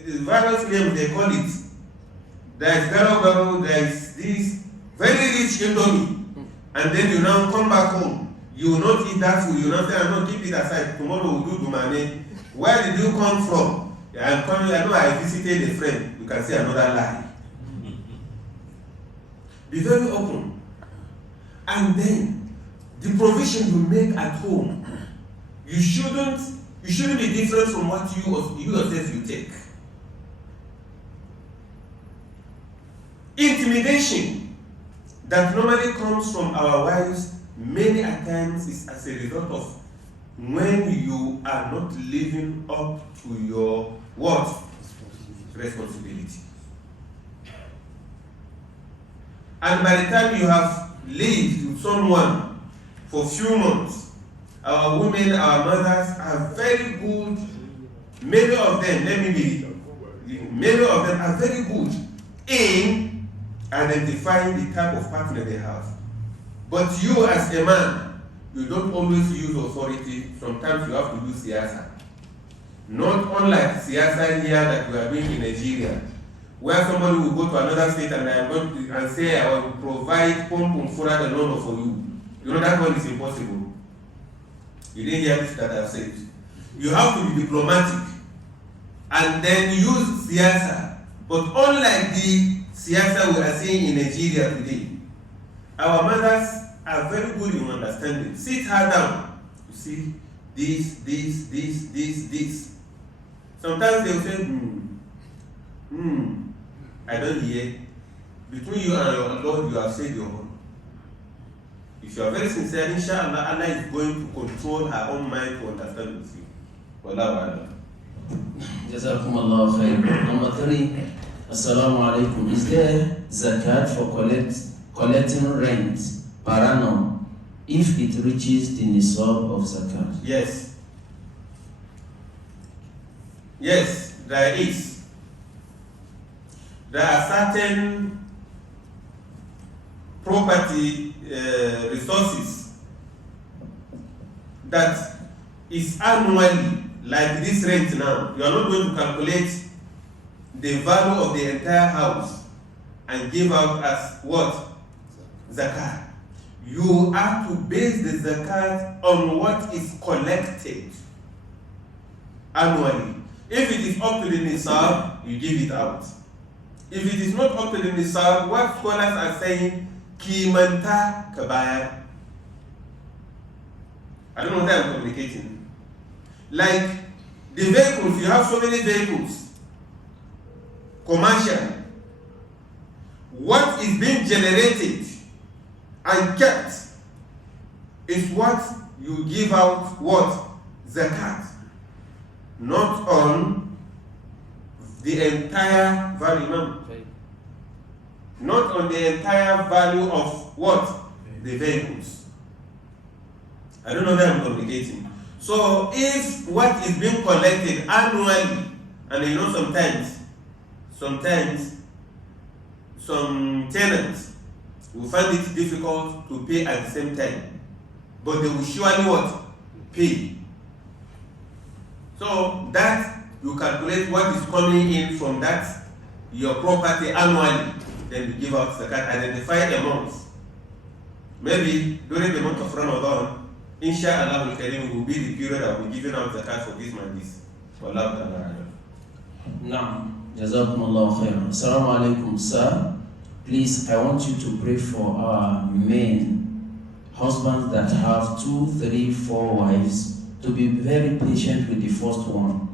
various names they call it. There is garo, there is this very rich indomie. And then you now come back home. You will not eat that food. You will not say, no, keep it aside. Tomorrow we'll do dumane. Where did you come from? I'm coming, I know I visited a friend. You can say another lie. Be very open. And then the provision you make at home, you shouldn't be different from what you yourself you take. Intimidation that normally comes from our wives many a times is as a result of when you are not living up to your what? Responsibility. And by the time you have lived with someone for a few months, our women, our mothers are very good. Many of them are very good in identifying the type of partner they have. But you as a man, you don't always use authority. Sometimes you have to use siyasa. Not unlike siyasa here that we are doing in Nigeria, where somebody will go to another state and I am going to and say I will provide pom fura the loan for you. You know that one is impossible. You didn't hear this that I said. You have to be diplomatic and then use siyasa. But unlike the siyasa we are seeing in Nigeria today, our mothers are very good in understanding. Sit her down. You see, this. Sometimes they will say, I don't hear. Between you and your Lord, you have said your own. If you are very sincere, inshallah, Allah is going to control her own mind to understand with you. Wallahu a'lam. Jazakumullah khair. Number 3, Assalamu alaikum. Is there zakat for collecting rent per annum if it reaches the nisab of zakat? Yes. Yes, there is. There are certain property resources that is annually, like this rent now. You are not going to calculate the value of the entire house and give out as what? Zakat. You have to base the zakat on what is collected annually. If it is up to the nisab, you give it out. If it is not up to the nisab, what scholars are saying, kimanta kabaya. I don't know what I'm communicating. Like the vehicles, you have so many vehicles, commercial. What is being generated and kept is what you give out what? Zakat. Not on the entire value. Not on the entire value of what? The vehicles. I don't know that I'm communicating. So if what is being collected annually, and you know sometimes some tenants will find it difficult to pay at the same time, but they will surely what? Pay. So that you calculate what is coming in from that your property annually, then you give out zakat. Identify a month. Maybe during the month of Ramadan, inshallah al-Karim will be the period that will be giving out zakat for this and this. Wallahu ta'ala. Naam. Jazakumullah khair. Assalamu alaikum, sir. Please, I want you to pray for our men, husbands that have 2, 3, 4 wives, to be very patient with the first one,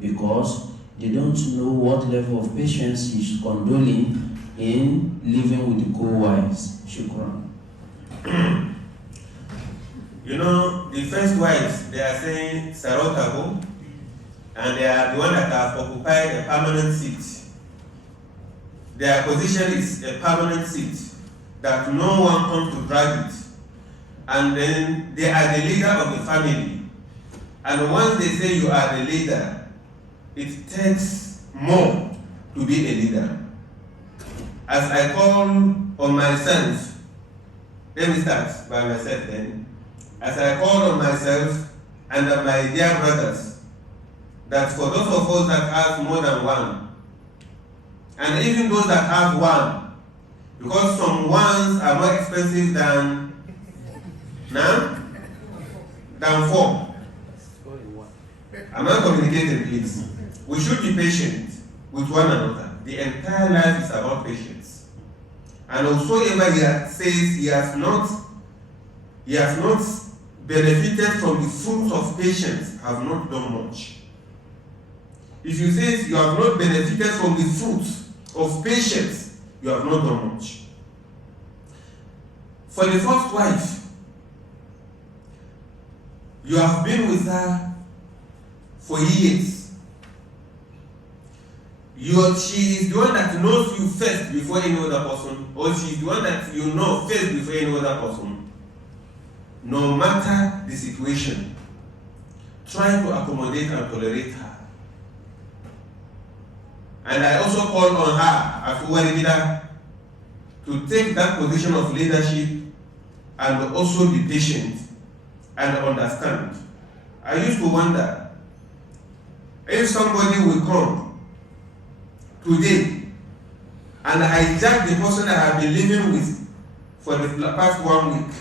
because they don't know what level of patience he's condoling in living with the co-wives. Shukran. You know, the first wives, they are saying Sarotabo, and they are the one that have occupied a permanent seat. Their position is a permanent seat that no one comes to drag it. And then they are the leader of the family. And once they say you are the leader, it takes more to be a leader. As I call on myself, let me start by myself then. As I call on myself and on my dear brothers, that for those of us that have more than one, and even those that have one, because some ones are more expensive than four. Am I communicating, please? We should be patient with one another. The entire life is about patience. And whosoever says he has not benefited from the fruits of patience have not done much. If you say you have not benefited from the fruits of patience, you have not done much. For the first wife, you have been with her for years. She is the one that knows you first before any other person, or she is the one that you know first before any other person. No matter the situation, try to accommodate and tolerate her. And I also call on her as a leader to take that position of leadership and also be patient and understand. I used to wonder if somebody will come today and hijack the person I have been living with for the past 1 week,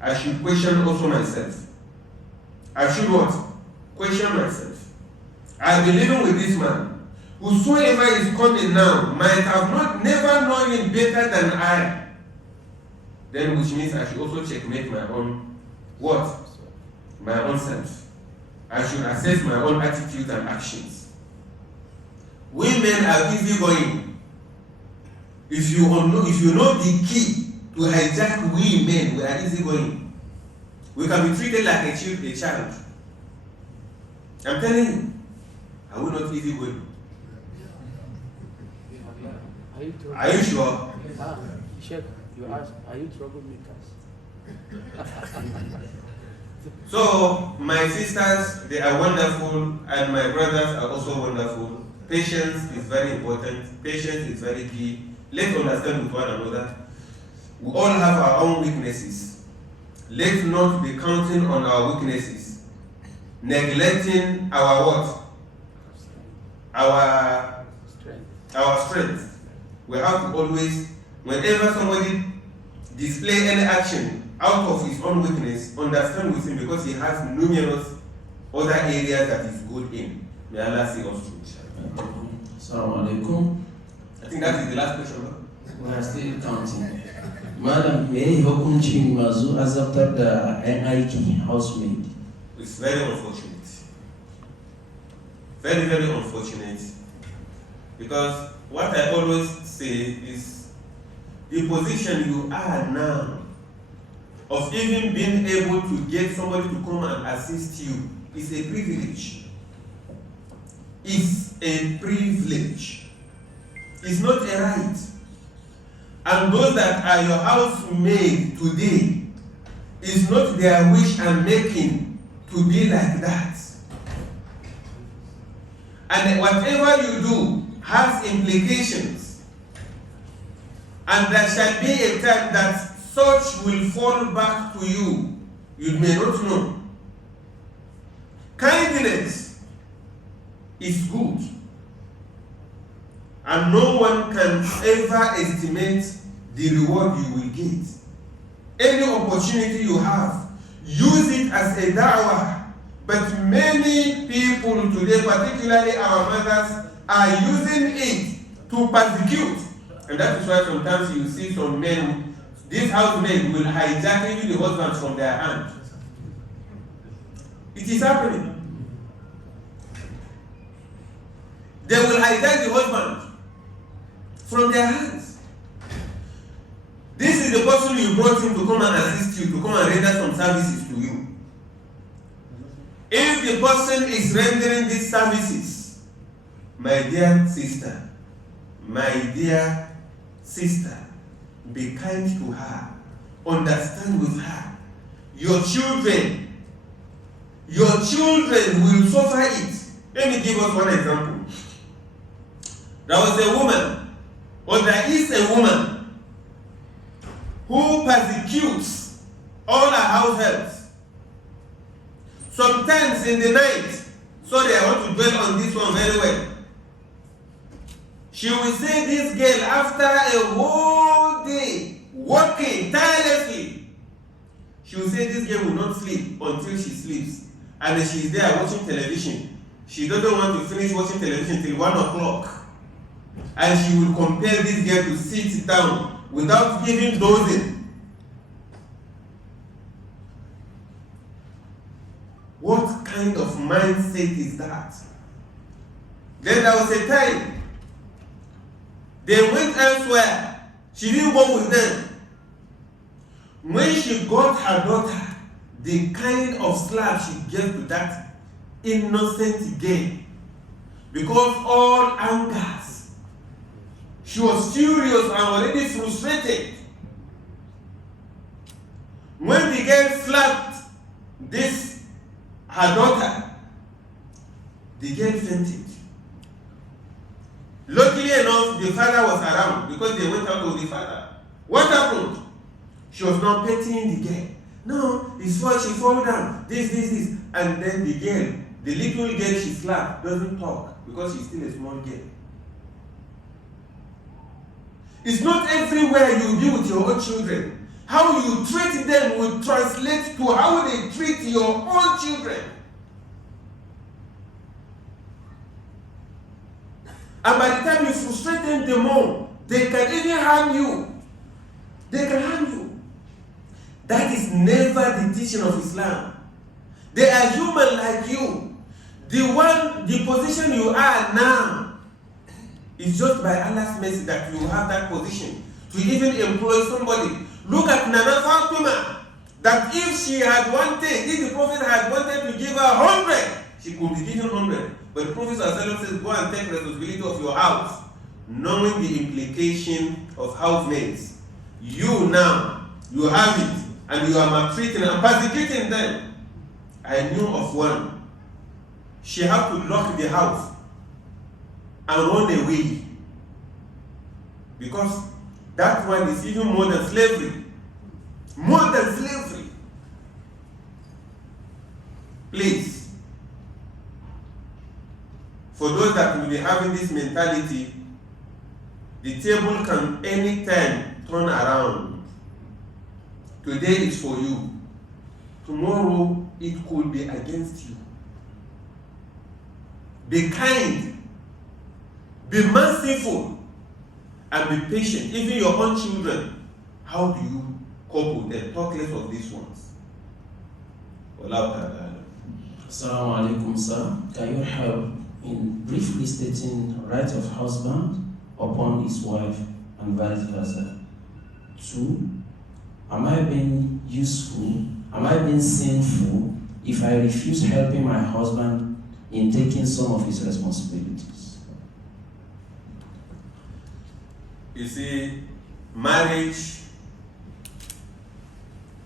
I should question also myself. I should what? Question myself. I've been living with this man. Whosoever is coming now might have never known him better than I. Then which means I should also checkmate my own what? My own self. I should assess my own attitude and actions. Women are easygoing. If you know the key to hijack women, we are easygoing. We can be treated like a child. I'm telling you, are we not easygoing? Are you sure? Sheikh, you asked, are you troublemakers? So, my sisters, they are wonderful, and my brothers are also wonderful. Patience is very important. Patience is very key. Let's understand with one another. We all have our own weaknesses. Let's not be counting on our weaknesses, neglecting our what? Our strength. We have to always, whenever somebody display any action out of his own weakness, understand with him because he has numerous other areas that he's good in. May Allah see us through. Assalamu alaikum. I think that is the last question. We are still counting. Madam, me hukuncin masu azabtar da 'yan aiki housemaid. It's very unfortunate. Very, very unfortunate. Because what I always say is the position you are now of even being able to get somebody to come and assist you is a privilege. It's a privilege. It's not a right. And those that are your housemaid today, it's not their wish and making to be like that. And whatever you do has implications. And there shall be a time that such will fall back to you. You may not know. Kindness is good. And no one can ever estimate the reward you will get. Any opportunity you have, use it as a da'wah. But many people today, particularly our mothers, are using it to persecute. And that is why sometimes you see some men, these housemen will hijack even the husbands from their hand. It is happening. They will hijack the husband from their hands. This is the person you brought him to come and assist you, to come and render some services to you. If the person is rendering these services, my dear sister, be kind to her, understand with her. Your children will suffer it. Let me give us one example. There was a woman, or there is a woman, who persecutes all her house helps. Sometimes in the night, Sorry, I want to dwell on this one very well. She will say this girl, after a whole day working tirelessly, she will say this girl will not sleep until she sleeps. And then she's there watching television. She doesn't want to finish watching television till 1 o'clock. And she will compel this girl to sit down without even dozing. What kind of mindset is that? Then there was a time they went elsewhere. She didn't go with them. When she got her daughter, the kind of slap she gave to that innocent girl, because all angers, she was furious and already frustrated. When the girl slapped her daughter, the girl fainted. Luckily enough, the father was around because they went out with the father. What happened? She was not petting the girl. No, it's why she fall down. This. And then the girl, the little girl she slapped, doesn't talk because she's still a small girl. It's not everywhere you be with your own children. How you treat them will translate to how they treat your own children. And by the time you frustrate them the more, they can even harm you. They can harm you. That is never the teaching of Islam. They are human like you. The position you are now is just by Allah's mercy that you have that position to even employ somebody. Look at Nana Fatima, that if she had wanted, if the Prophet had wanted to give her 100, she could be given 100. But the Prophet says, go and take responsibility of your house, knowing the implication of housemates. You now, you have it, and you are maltreating and persecuting them. I knew of one. She had to lock the house and run away. Because that one is even more than slavery. More than slavery. Please, for those that will be having this mentality, the table can anytime turn around. Today is for you. Tomorrow it could be against you. Be kind, be merciful, and be patient. Even your own children, how do you cope with them? Talk less of these ones. Assalamu alaikum, sir. Can you help in briefly stating right of husband upon his wife and vice versa? 2. Am I being useful? Am I being sinful if I refuse helping my husband in taking some of his responsibilities? You see, marriage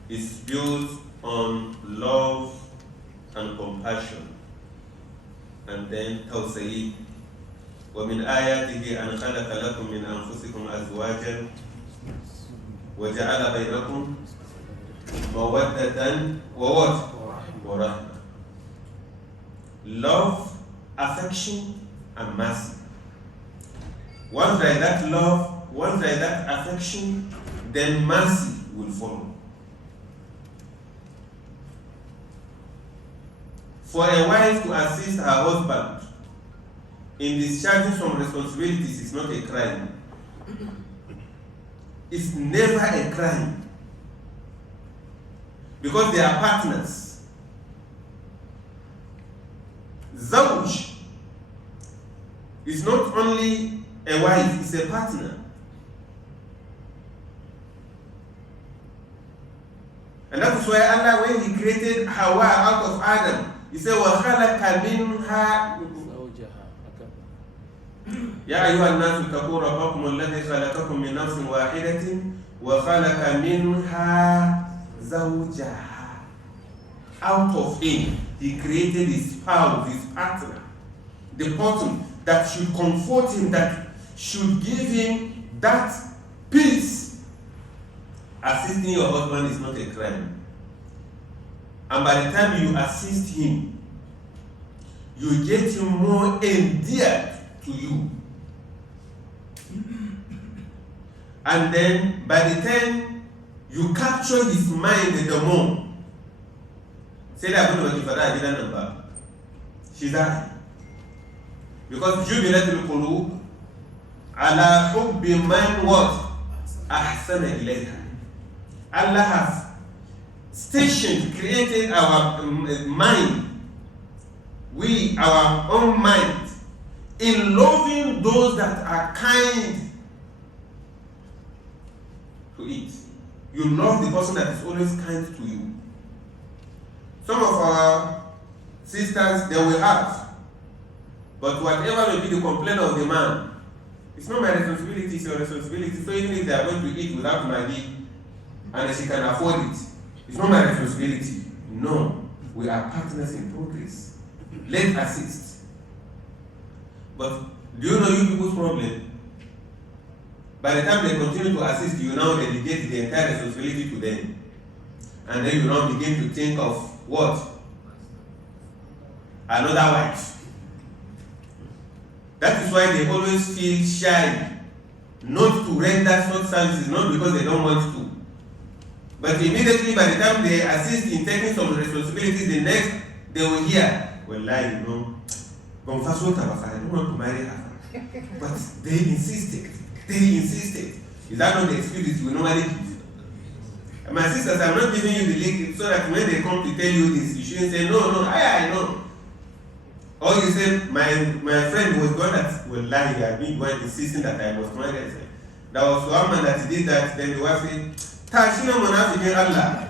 is built on love and compassion, and then tawsayi. ومن آياته أن خلق لكم من أنفسكم أزواجا وجعل بينكم مودة ورحمة. Love, affection, and mercy. Once there is that love, once there is that affection, then mercy will follow. For a wife to assist her husband in discharging some responsibilities is not a crime. It's never a crime. Because they are partners. Zawj is not only a wife, it's a partner. And that is why Allah, when He created Hawa out of Adam, He said, وَخَلَقَ مِنْهَا يا أيها الناس اتقوا ربكم الذي خلقكم من نفس واحدة وخلق منها زوجها. Out of him, He created his spouse, his partner, the person that should comfort him, that should give him that peace. Assisting your husband is not a crime. And by the time you assist him, you get him more endeared to you. And then by the time you capture his mind the more, say that I'm going to make for that, I didn't number. She's that. Because Jubilatul Qulub ala hubbi man what? Ahsana ilayha. Allah has stationed, created our mind, our own mind, in loving those that are kind to it. You love the person that is always kind to you. Some of our sisters, they will ask, but whatever may be the complaint of the man, it's not my responsibility, it's your responsibility. So even if they are going to eat without Maggie, and she can afford it, it's not my responsibility. No, we are partners in progress. Let's assist. But do you know you people's problem? By the time they continue to assist, you now delegate the entire responsibility to them. And then you now begin to think of what? Another wife. That is why they always feel shy not to render such services, not because they don't want to. But immediately by the time they assist in taking some responsibilities, the next they will hear, well, I don't want to marry her. But they insisted. Is that not the excuse we normally give? My sisters, I'm not giving you the link so that when they come to tell you this, you shouldn't say, no, I know. Or you say, my friend was going that, well, lie, you have been going insisting that I must marry her. There was one man that did that, then the wife said, Tashina Monafikin Allah.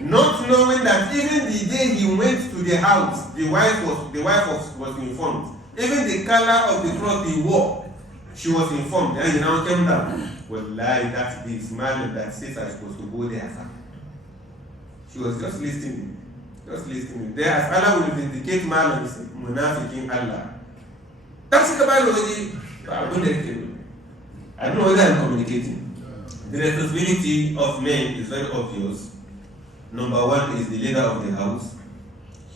Not knowing that even the day he went to the house, the wife was informed. Even the color of the cloth he wore, she was informed. And he now came down. Well, lie, that's the Ismail that says I'm supposed to go there. She was just listening. There, as Allah will vindicate man and say, Munafikin Allah. That's the Bible. I don't know whether I'm communicating. The responsibility of men is very obvious. Number one is the leader of the house.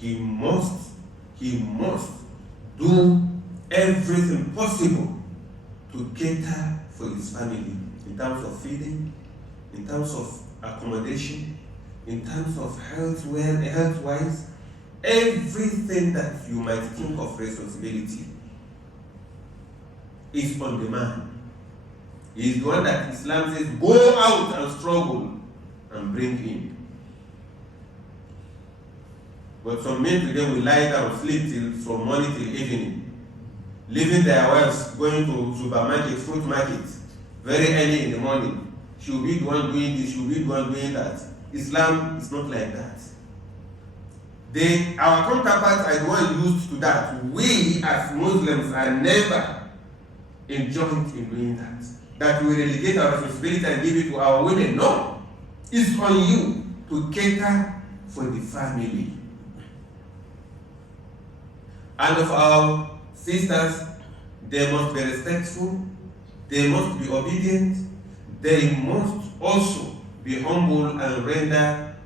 He must do everything possible to cater for his family in terms of feeding, in terms of accommodation, in terms of health-wise, everything that you might think of responsibility is on the man. He is the one that Islam says, go out and struggle and bring in. But some men today will lie down, sleep from morning till evening, leaving their wives going to supermarket, fruit market, very early in the morning. She will be the one doing this, she will be the one doing that. Islam is not like that. Our counterparts are the one used to that. We as Muslims are never enjoined in doing that. That we relegate our responsibility and give it to our women. No. It's on you to cater for the family. And of our sisters, they must be respectful, they must be obedient, they must also be humble and render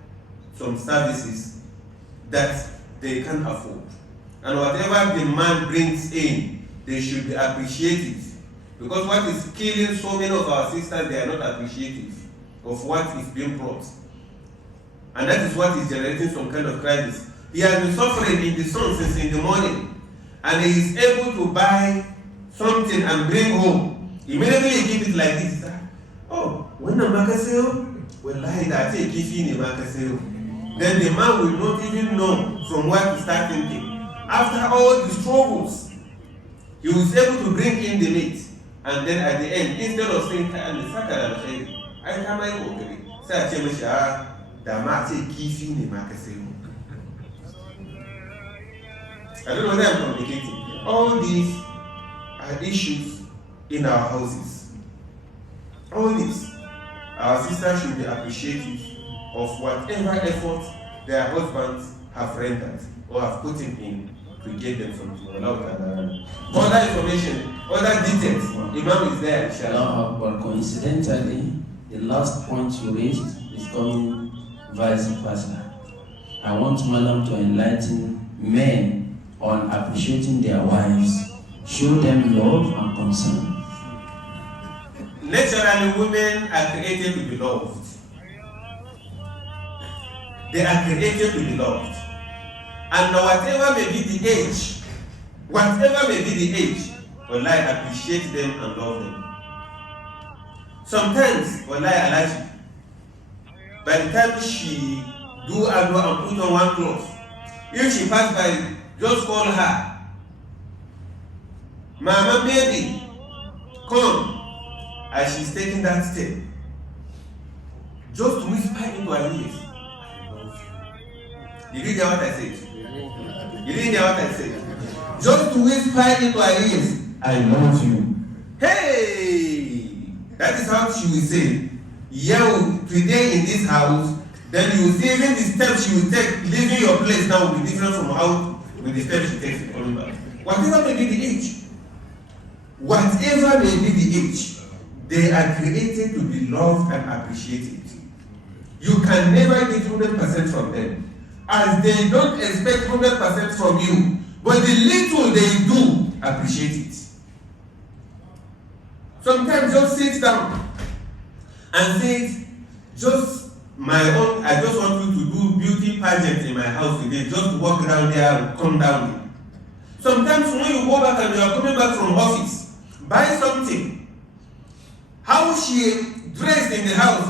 some services that they can afford. And whatever the man brings in, they should be appreciative. Because what is killing so many of our sisters, they are not appreciative of what is being brought. And that is what is generating some kind of crisis. He has been suffering in the sun since in the morning, and he is able to buy something and bring home. Immediately he gives it like this. Oh, when the makaseo, well, like that, take kifi in the makaseo. Then the man will not even know from where to start thinking. After all the struggles, he was able to bring in the meat. And then at the end, instead of saying, I don't know whether I'm communicating. All these are issues in our houses. All these, our sisters should be appreciative of whatever effort their husbands have rendered or have put in to get them something. Further information, other details, Imam is there, inshallah. But coincidentally, the last point you raised is coming vice versa. I want Malam to enlighten men on appreciating their wives. Show them love and concern. Naturally, women are created to be loved. They are created to be loved. And whatever may be the age, wallahi, appreciate them and love them. Sometimes, wallahi, I like it. By the time she do and put on one cloth, if she pass by, just call her. Mama, baby, come. As she's taking that step, just whisper into her ears, I love you. You didn't hear what I said? You didn't hear what I said? Just whisper into her ears, I love you. Hey! That is how she will say, yeah, today in this house, then you will see even the steps she will take, leaving your place now will be different from how with the steps she takes in coming back. Whatever may be the age, they are created to be loved and appreciated. You can never get 100% from them, as they don't expect 100% from you. But the little they do, appreciate it. Sometimes just sit down and say, just my own, I just want you to do beauty pageant in my house today. Just walk around there and come down there. Sometimes when you go back and you are coming back from office, buy something. How she dressed in the house,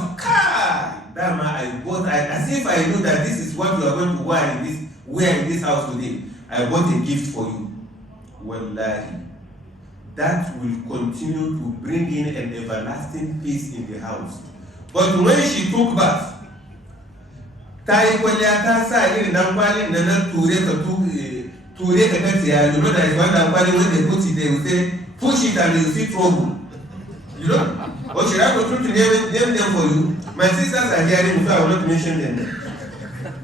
that man, I bought, as if I know that this is what you are going to wear in this house today. I bought a gift for you. Wallahi, that will continue to bring in an everlasting peace in the house. But when she took bath, you know that is one that when they put it, they will say, push it and you see trouble. You know? Or should I continue to name them for you? My sisters are hearing, so I will not mention them.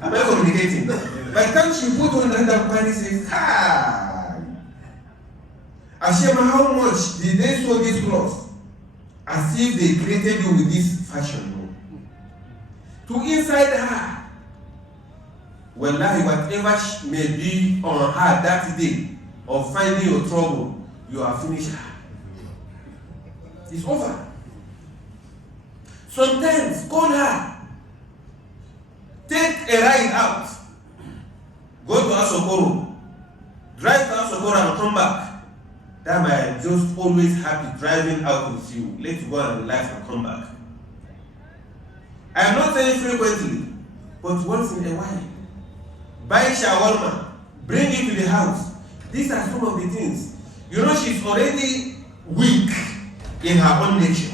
Am I communicating? By the time she put on that body, says, Hashem, how much did they sew this cloth? As if they created you with this fashion. To inside her. Wallahi, whatever may be on her that day of finding your trouble, you have finished her. It's over. Sometimes call her. Take a ride out. Go to Asokoro. Drive to Asokoro and come back. That might just always happy driving out with you. Let's go and relax and come back. I am not saying frequently, but once in a while. Buy shawarma, bring it to the house. These are some of the things. You know, she's already weak in her own nature.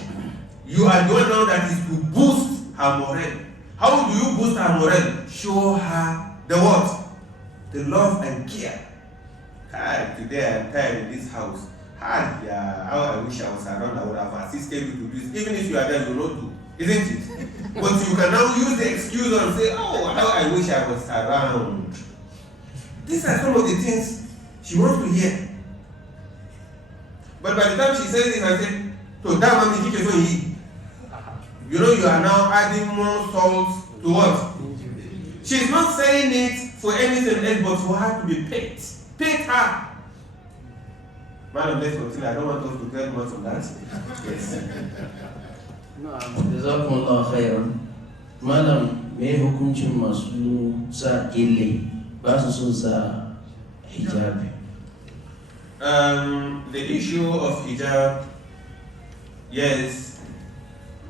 You are the one now that is to boost her morale. How do you boost her morale? Show her the what? The love and care. Today I'm tired in this house. How I wish I was around. I would have assisted you to do this. Even if you are there, you will not do. Isn't it? But you can now use the excuse and say, oh, how I wish I was around. These are some of the things she wants to hear. But by the time she says it, I say, so that mommy, you know, you are now adding more salt to what? She's not saying it for anything else but for her to be paid. Paid her. Madam, let's continue. I don't want us to get much on that. Yes. Jazakumullah khairan. Madam, me hukuncin masu sa gele ba su so sa hijab. The issue of hijab, yes,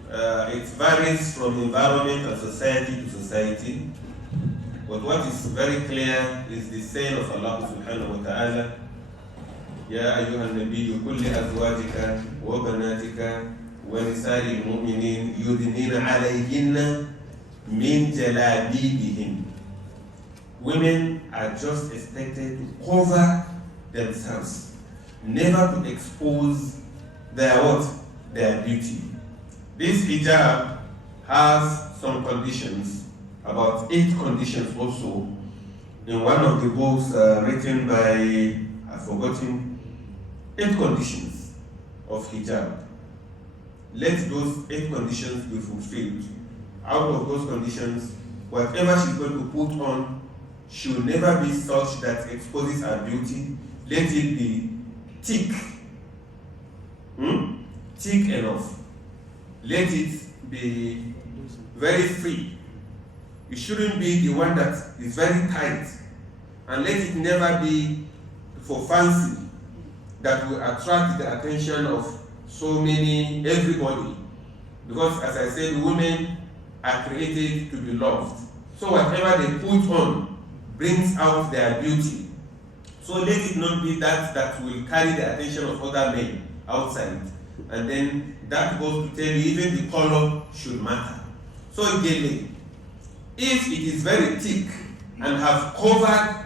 it varies from environment and society to society. But what is very clear is the saying of Allah subhanahu wa ta'ala, Ya ayyuhan nabiyyu kulli azwajika wa banatika ونساء المؤمنين يدنين عليهن من جلابيبهن. Women are just expected to cover themselves, never to expose their what? Their beauty. This hijab has some conditions, about 8 conditions also. In one of the books written by, I've forgotten, 8 conditions of hijab. Let those 8 conditions be fulfilled. Out of those conditions, whatever she's going to put on should never be such that exposes her beauty. Let it be thick. Thick enough. Let it be very free. It shouldn't be the one that is very tight. And let it never be for fancy that will attract the attention of everybody. Because as I said, women are created to be loved. So whatever they put on brings out their beauty. So let it not be that will carry the attention of other men outside. And then that goes to tell you even the color should matter. So again, if it is very thick and have covered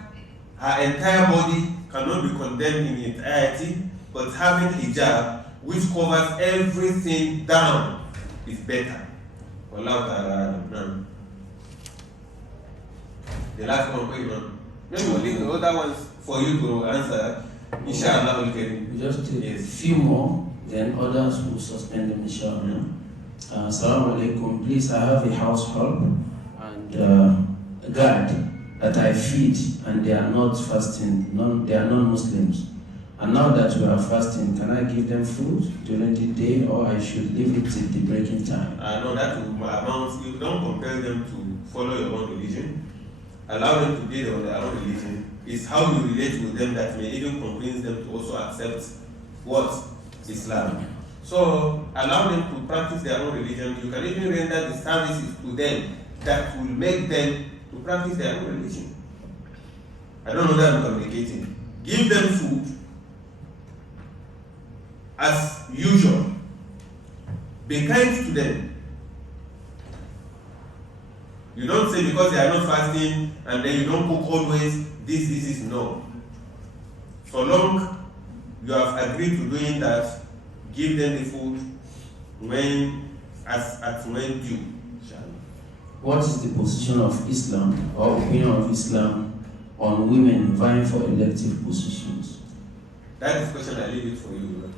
her entire body, cannot be condemned in entirety, but having hijab which covers everything down is better. Wallahu ta'ala. The last one, wait on. Maybe we'll leave the other ones for you to answer. Inshallah, we'll get it. We just take a few more, then others will suspend them, inshallah. Assalamu alaikum. Please, I have a household and a guard that I feed, and they are not fasting. They are non-Muslims. And now that we are fasting, can I give them food during the day, or I should leave it till the breaking time? No, that will amount. You don't compel them to follow your own religion. Allow them to be on their own religion. It's how you relate with them that may even convince them to also accept what? Islam. So allow them to practice their own religion. You can even render the services to them that will make them to practice their own religion. I don't know that I'm communicating. Give them food as usual. Be kind to them. You don't say because they are not fasting and then you don't cook always, this is no. So long you have agreed to doing that, give them the food when due. What is the position of Islam or opinion of Islam on women vying for elective positions? That is question I leave it for you.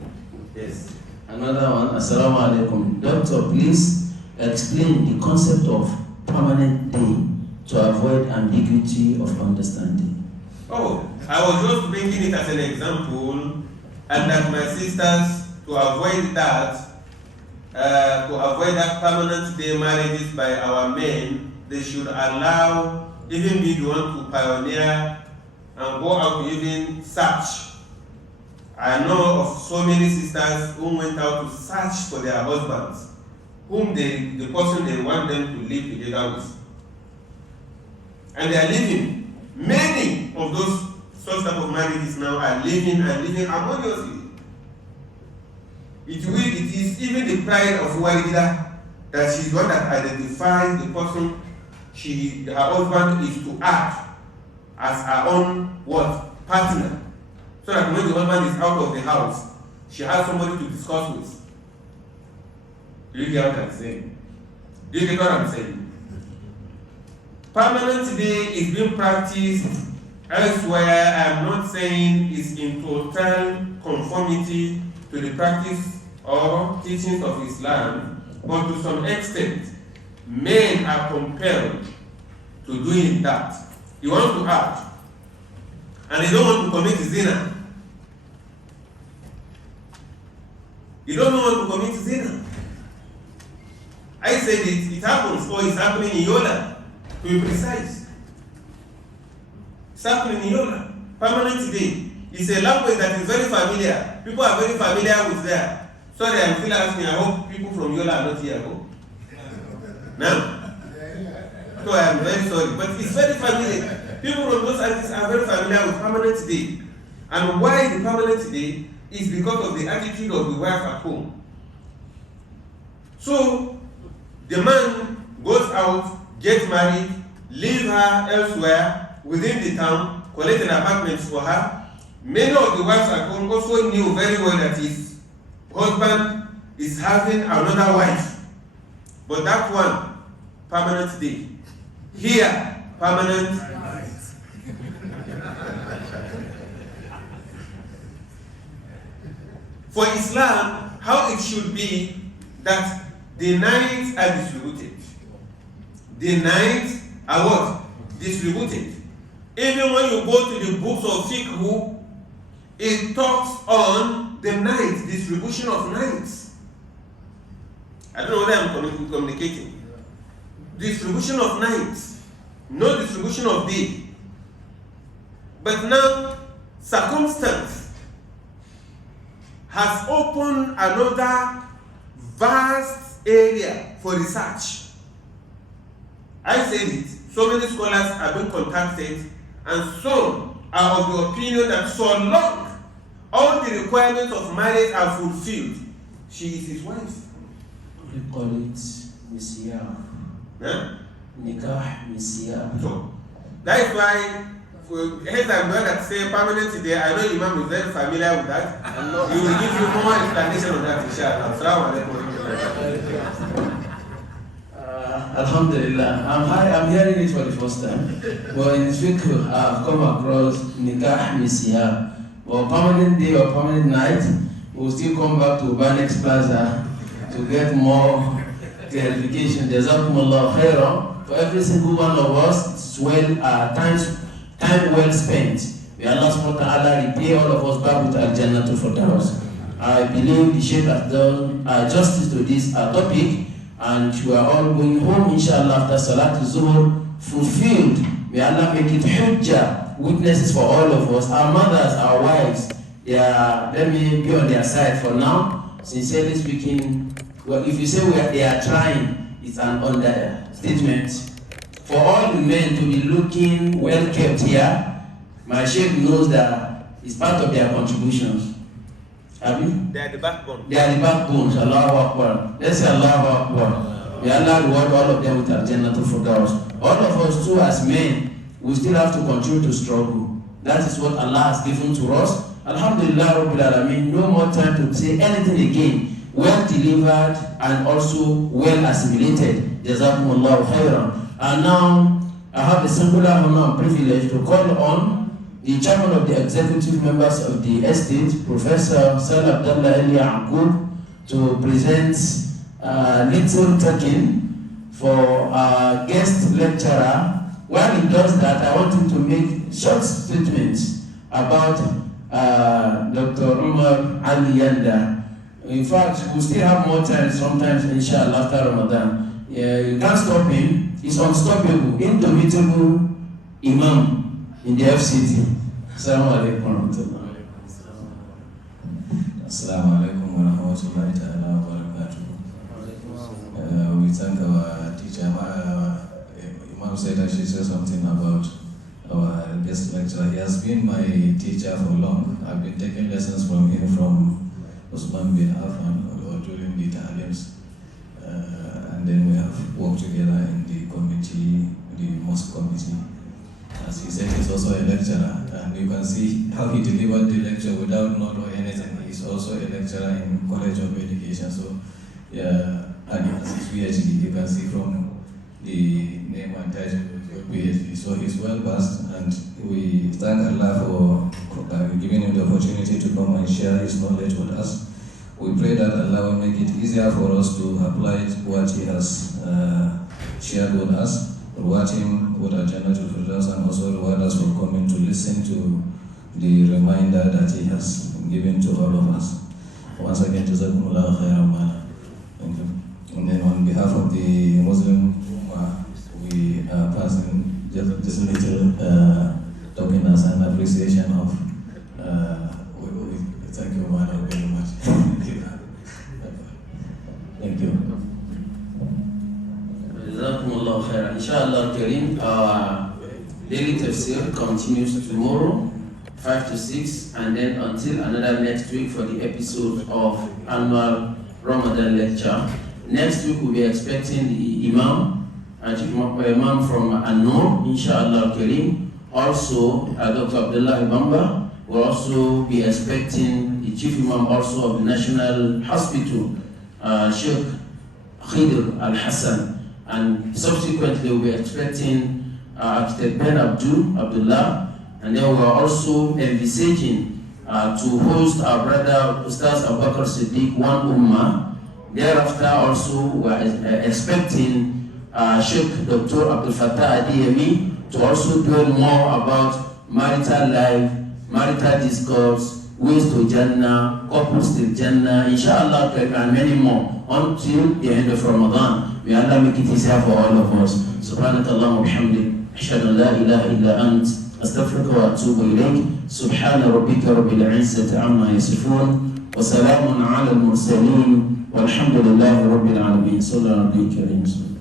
Yes. Another one. Assalamu alaikum. Doctor, please explain the concept of permanent day to avoid ambiguity of understanding. Oh, I was just bringing it as an example, and that my sisters, to avoid that permanent day marriages by our men, they should allow, even be the one to pioneer and go out to even search. I know of so many sisters who went out to search for their husbands, whom the person they want them to live together with. And they are living. Many of those such type of marriages now are living harmoniously. It is even the pride of Walida that she's the one that identifies the person her husband is to act as her own partner. So that when the husband is out of the house, she has somebody to discuss with. Do you get what I'm saying? Do you get what I'm saying? Permanent day is being practiced elsewhere. I'm not saying it's in total conformity to the practice or teachings of Islam, but to some extent, men are compelled to doing that. You want to act, and you don't want to commit zina. You don't want to commit zina. I said it happens, or it's happening in Yola, to be precise. It's happening in Yola. Permanent day. It's a language that is very familiar. People are very familiar with that. Sorry, I'm still asking. I hope people from Yola are not here. No? So I am very sorry. But it's very familiar. People from those areas are very familiar with permanent day. And why the permanent day is because of the attitude of the wife at home. So, the man goes out, gets married, leave her elsewhere within the town, collect an apartment for her. Many of the wives at home also knew very well that his husband is having another wife. But that one, permanent day. Here, permanent night. For Islam, how it should be that the nights are distributed. The nights are what? Distributed. Even when you go to the books of fiqh, it talks on the night, distribution of nights. I don't know whether I'm communicating. Distribution of nights, no distribution of day. But now, circumstance has opened another vast area for research. I said it, so many scholars have been contacted, and some are of the opinion that so long all the requirements of marriage are fulfilled, she is his wife. We call it Nisiyah. Huh? Nikah Nisiyah. So, that is why, heads and brothers say permanent today, I know Imam is very familiar with that. He will give you more explanation on that, inshallah. Assalamu alaikum. Alhamdulillah. I'm hearing it for the first time. Well, in fiqh, I've come across Nikah Nisiyah. Or permanent day or permanent night, we'll still come back to Banex Plaza to get more clarification. Jazakumullah khairan. For every single one of us, it's time well spent. May Allah subhanahu wa ta'ala repay all of us back with Al-Jannah for Firdaus. I believe the Sheikh has done justice to this topic, and we are all going home, inshallah, after Salat Zuhur, fulfilled. May Allah make it hujjah, witnesses for all of us, our mothers, our wives. Let me be on their side for now. Sincerely speaking, well, if you say they are trying, it's an understatement. For all the men to be looking well kept here, my Sheikh knows that it's part of their contributions. Abi? They are the backbone. They are the backbones. Allahu Akbar. Let's say Allahu Akbar. May Allah reward all of them with Al-Jannah Firdaus. All of us too, as men, we still have to continue to struggle. That is what Allah has given to us. Alhamdulillah Rabbil Alameen. No more time to say anything again. Well delivered and also well assimilated. Jazakumullahu khairan. And now I have the singular honor and privilege to call on the chairman of the executive members of the estate, Professor Sal Abdullah Ali Yaqub, to present a little token for our guest lecturer. While he does that, I want him to make short statements about Dr. Umar Ali Yanda. In fact, we'll still have more time sometimes, inshallah, after Ramadan. You can't stop him. He's unstoppable, indomitable Imam in the FCT. Assalamu alaikum wa rahmatullahi. Assalamu alaikum wa rahmatullahi ta'ala wa barakatuh. We thank our teacher. Imam said I should say something about our guest lecturer. He has been my teacher for long. I've been taking lessons from him from Usman bin Affan or during the Talims. And then we have worked together in the committee, the mosque committee. As he said, he's also a lecturer, and you can see how he delivered the lecture without note or anything. He's also a lecturer in College of Education. So, yeah, and he has his PhD. You can see from the name and title of your PhD. So he's well versed, and we thank Allah for giving him the opportunity to come and share his knowledge with us. We pray that Allah will make it easier for us to apply what he has shared with us, reward him with Al-Jannah Firdaus, and also reward us for coming to listen to the reminder that he has given to all of us. Once again, Jazakumullah khairan. Thank you. And then on behalf of the Muslim Ummah, we are passing just this little token as an appreciation of thank you, man, very much. Thank you. Jazakumullah khairan. Inshallah, Kareem, our daily tafsir continues tomorrow, 5 to 6, and then until another next week for the episode of annual Ramadan lecture. Next week we'll be expecting the Imam, Imam from An-Nur, inshallah Kareem. Also, Dr. Abdullah Bamba. We'll also be expecting the Chief Imam also of the National Hospital, Sheikh Khidr Al-Hassan. And subsequently we'll be expecting Architect Ben Abdullah. And then we're also envisaging to host our brother Ustaz Abu Bakr Siddiq, One Ummah. Thereafter also we're expecting Sheikh Dr. Abdul Fattah Adiyemi to also dwell more about marital life, marital discourse, ways to Jannah, couples to Jannah, inshallah, and many more until the end of Ramadan. May Allah make it easier for all of us. Subhanakallah wa bihamdik. Ashhadu an la ilaha illa ant. Astaghfiruka wa atubu ilayk. Subhana rabbika rabbil izzati amma yasifun. Wa salamun ala al-mursaleen. Walhamdulillahi rabbil alamin. Sallallahu alayhi wa sallam.